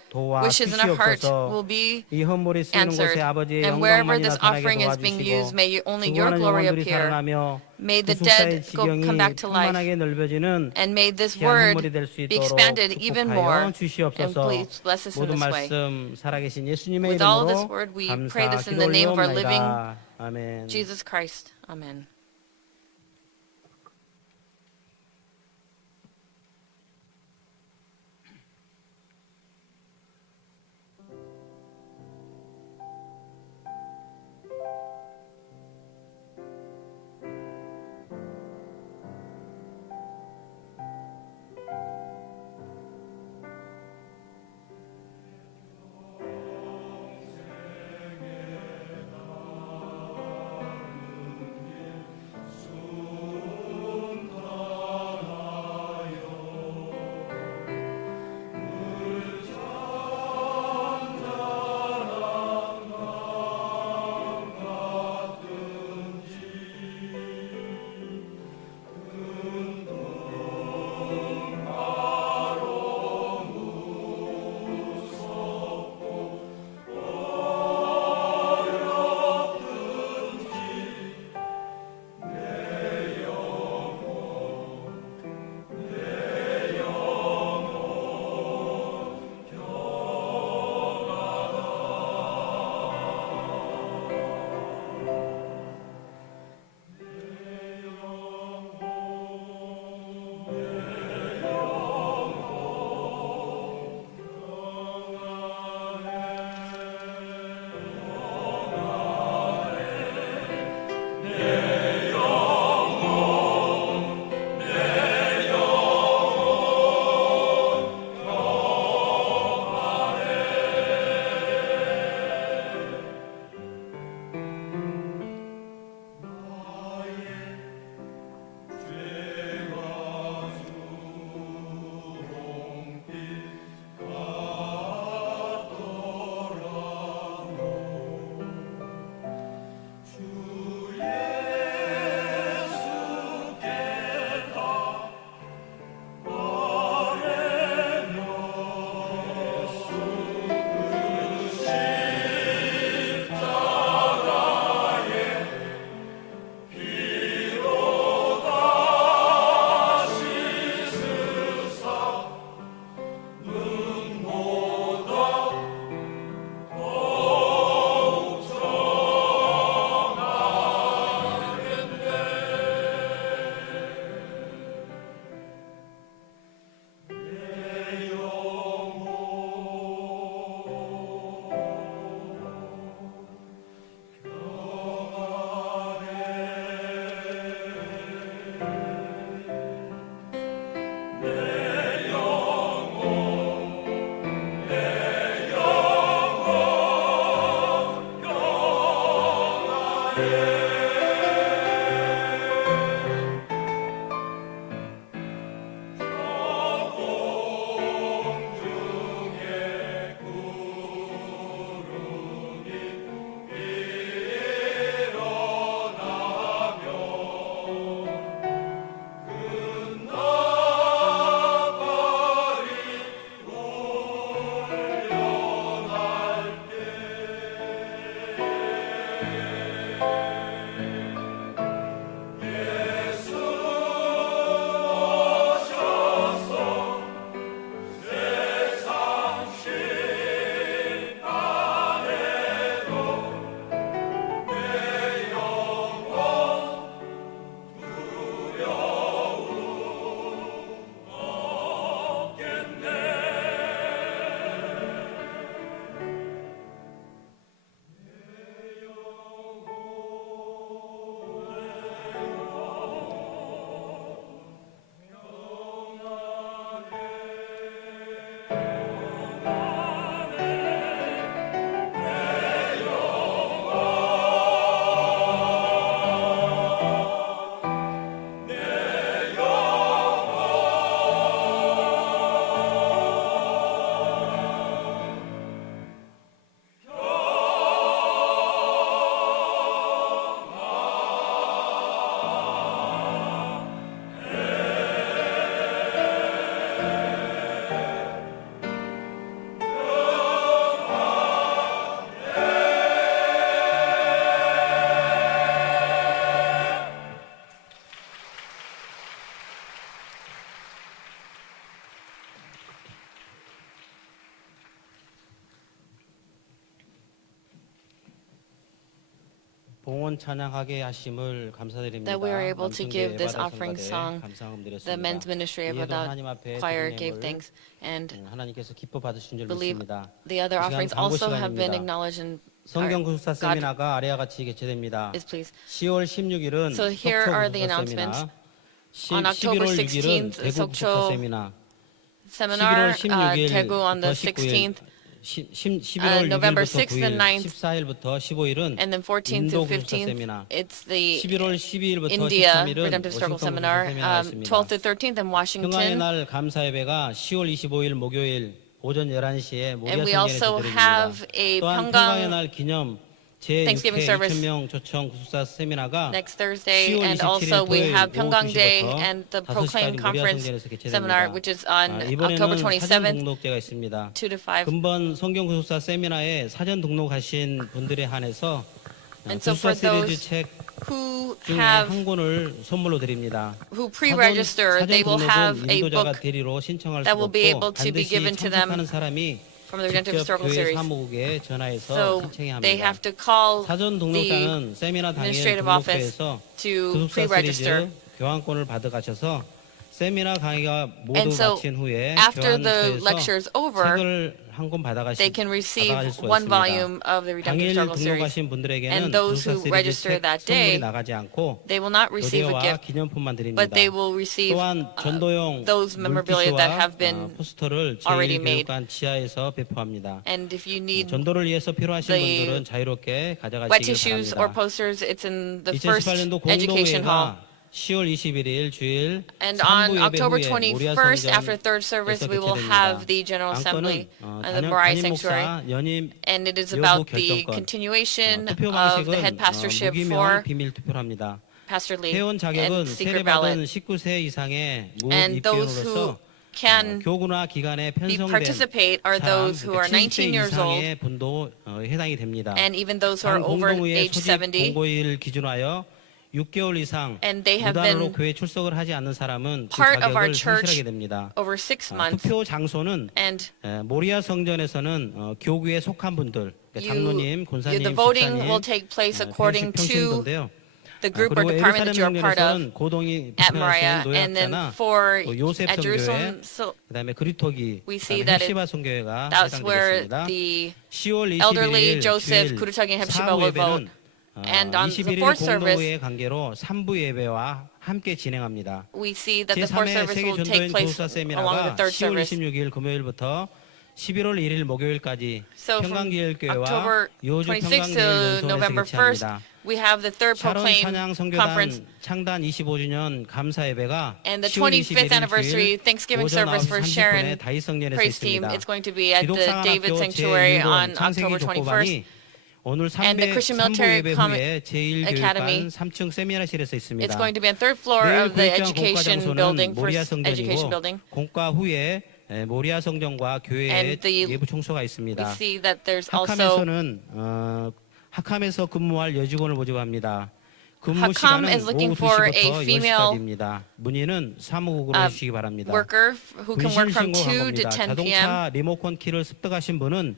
wishes in our heart 도와주시옵소서. will be 이 헌물이 쓰이는 answered. 곳에 아버지의 And wherever 영광만이 this 나타나게 offering is being used, 도와주시고 may only your 죽어가는 glory 영혼들이 appear. 살아나며 May the 구속사의 dead come 지경이 back to life. 충만하게 넓어지는 And may this 귀한 word 헌물이 될 수 be 있도록 expanded even more. 축복하여 And 주시옵소서. please bless us in 모든 this way. 말씀 살아계신 예수님의 With all of this 이름으로 word, we 감사 pray this in the name of our living 기도올리옵나이다. 아멘. Jesus Christ. Amen. 봉헌 찬양하게 하심을 감사드립니다. that we were able to give this 남성교회 offering 예바다 song. 선가대 감사함 The 드렸습니다. men's ministry of 이에도 the 하나님 앞에 choir 드린 gave 예물, thanks, and 하나님께서 기뻐 받으신 줄 believe 믿습니다. the other 이 시간 offerings 광고 also have been 시간입니다. acknowledged and 성경 구속사 God 세미나가 아래와 같이 개최됩니다. is pleased. 10월 16일은 So here 속초 are the 구속사 announcements. 세미나, On October 11월 6일은 16th, 대구 구속사 속초 세미나, Seminar, 11월 16일 Daegu on the 19일, 16th, 11월 November 6일부터 6th and 9일, 9th, 14일부터 15일은 and then 14th 인도 to 구속사 15th, 세미나, it's the 11월 12일부터 India 13일은 Redemptive Struggle 워싱턴 Seminar. 구속사 세미나가 있습니다. 12th to 13th in 평강의 Washington. 날 감사 예배가 10월 25일 목요일 오전 11시에 모리아 And we 성전에서 also 드립니다. have a 또한 평강의 평강 날 기념 Thanksgiving 제6회 service 2,000명 초청 구속사 세미나가 next Thursday, 10월 and 27일 also we 토요일 have 오후 Pyeonggang Day 2시부터 and the 5시까지 Proclaim 모리아 Conference 성전에서 개최됩니다. Seminar, which is on October 이번에는 사전 27th, 등록제가 있습니다. 2 to 5. 금번 성경 구속사 세미나에 사전 등록하신 분들에 한해서 And so 구속사 for those 시리즈 책 who 중에 have 한 권을 선물로 드립니다. who pre-register, they will have a 인도자가 book 대리로 신청할 that 수 will be 없고 able to be 반드시 given to them 참석하는 사람이 from the Redemptive 직접 Struggle 교회 series. 사무국에 전화해서 So 신청해야 they 합니다. have to call 사전 the 등록자는 세미나 당일 administrative office 등록회에서 to 구속사 pre-register. 시리즈 교환권을 받아가셔서 세미나 강의가 모두 And so 마친 후에 after the 교환처에서 lecture's over, 책을 한 권 they can receive 받아가실 수 one 있습니다. volume of the Redemptive 당일 Struggle series. 등록하신 분들에게는 And those 구속사 who 시리즈 register 책 that 선물이 day, 나가지 않고 they will not receive a 의대와 gift, 기념품만 드립니다. but they will receive 또한 전도용 those memorabilia that 물티슈와 have been 포스터를 already made. 제1교육관 지하에서 배포합니다. And if you need 전도를 위해서 필요하신 the 분들은 자유롭게 wet 가져가시기 tissues or 바랍니다. posters, it's in the first 2018년도 education hall. 공동회의가 10월 21일 주일 And 3부 on 예배 October 후에 모리아 21st, after third 성전에서 service, we will 개최됩니다. have the General Assembly 안건은 and the Moriah 담임 Sanctuary. 목사 연임 And it is 여부 about the 결정권. continuation 투표 of the head 방식은 pastorship 무기명 for 비밀 투표를 합니다. Pastor Lee 회원 자격은 and secret ballot. 세례받은 19세 이상의 And those who 무입회원으로서 can 교구나 기관에 be 편성된 participate are those who are 19 years old, 이상의 분도 해당이 됩니다. and even those who are 단 over 공동회의 age 소집 70. 공고일 기준하여 6개월 이상 And they have 무단으로 been 교회 출석을 하지 않는 사람은 그 part of our 자격을 church 상실하게 됩니다. over 6 months. 투표 장소는 And 모리아 성전에서는 교구에 속한 분들, 그러니까 장로님, 권사님, the voting 집사님, will take place according to 평신도인데요. the group or 그리고 department that you are part of 예루살렘 고동이 at Moriah. 편하신 And then 노약자나 for 또 요셉 at 성교회, Jerusalem, so 그다음에 그리토기, we see 그다음에 that 헬시바 성교회가 that's where 해당되겠습니다. the 10월 elderly 21일 Joseph, 주일 Kuruchagi, and Hepzibah 4부 will vote. 예배는 And on the 21일 fourth service, 공동회의 관계로 3부 예배와 함께 진행합니다. we see that the fourth 제3회 service 세계 will take 전도인 place 교사 along with 세미나가 the third 10월 service. 26일 금요일부터 11월 1일 목요일까지 So from 평강기일교회와 October 요주 26th to 평강기일 November 연수원에서 1st, 개최합니다. we have the third 샤론 Proclaim 찬양 Conference. 성교단 창단 25주년 감사 예배가 And the 10월 25th 21일 anniversary 주일 Thanksgiving 오전 service 9시 for 30분에 Sharon 다윗성전에서 Praise Team. 있습니다. It's going to be at the David 기독사관학교 Sanctuary on 제1동 창세기 October 21st. 족보반이 오늘 And the Christian Military 3부 예배 후에 Academy. 제1교육관 3층 세미나실에서 있습니다. It's going to be on third floor 내일 of the 교육장 education 공과 building, 장소는 first 모리아 education 성전이고 building. 공과 후에 모리아 성전과 교회의 And the- 예부 총소가 We 있습니다. see that there's also 학함에서는 학함에서 근무할 여직원을 모집합니다. 근무 Hakam 시간은 is looking 오후 for a 2시부터 female 10시까지입니다. 문의는 사무국으로 해주시기 바랍니다. worker who can work from 분실 2 신고한 to 겁니다. 10 p.m. 자동차 리모컨 키를 습득하신 분은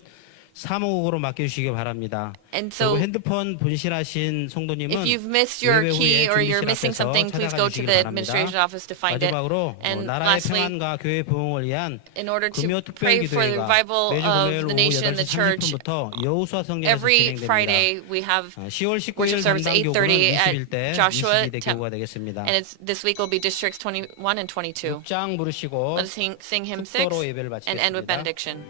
사무국으로 맡겨주시기 바랍니다. And 그리고 so 핸드폰 분실하신 성도님은 if you've missed your 예배 key 후에 or you're 준비실 missing 앞에서 something, please 찾아가 go to 주시기 the 바랍니다. administration office to find it. 마지막으로 And 나라의 lastly, 평안과 교회 부흥을 위한 in order 금요 to pray for the 특별기도회가 revival 매주 of 금요일 the 오후 nation and the 8시 church, 30분부터 여호수아 성전에서 every 진행됩니다. Friday we have 10월 19일 worship service 담당 8:30 교구는 at 21대 Joshua 22대 교구가 되겠습니다. and it's this week will be districts 21 and 22. 6장 부르시고 Let us sing hymn 6 축도로 예배를 and end with 마치겠습니다. benediction.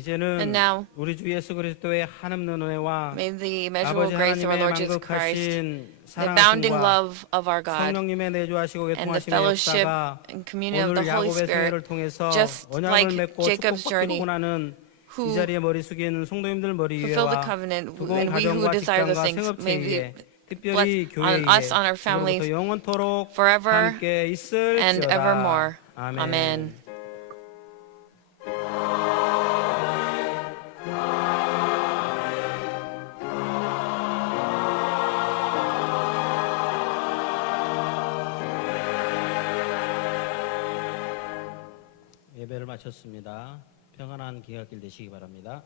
이제는 And now, 우리 주 예수 그리스도의 한없는 은혜와 may the immeasurable 아버지 grace of our 하나님의 Lord Jesus Christ, 만극하신 the abounding 사랑하심과 love of our God, 성령님의 내주하시고 and the 교통하심의 fellowship 역사가 and communion of 오늘 the Holy 야곱의 Spirit, 생애를 통해서 just 언약을 like 맺고 Jacob's 축복받고 journey, 나는 이 who 자리에 머리 숙이는 성도님들 머리 fulfill the 위에와 covenant, 두공 and we who 가정과 desire the 직장과 things 생업체 may 위에 be 특별히 blessed 교회 on 위에 us, on our families, 지금부터 영원토록 forever 함께 있을지어다. and evermore. 아멘. Amen. 예배를 마쳤습니다. 평안한 귀갓길 되시기 바랍니다.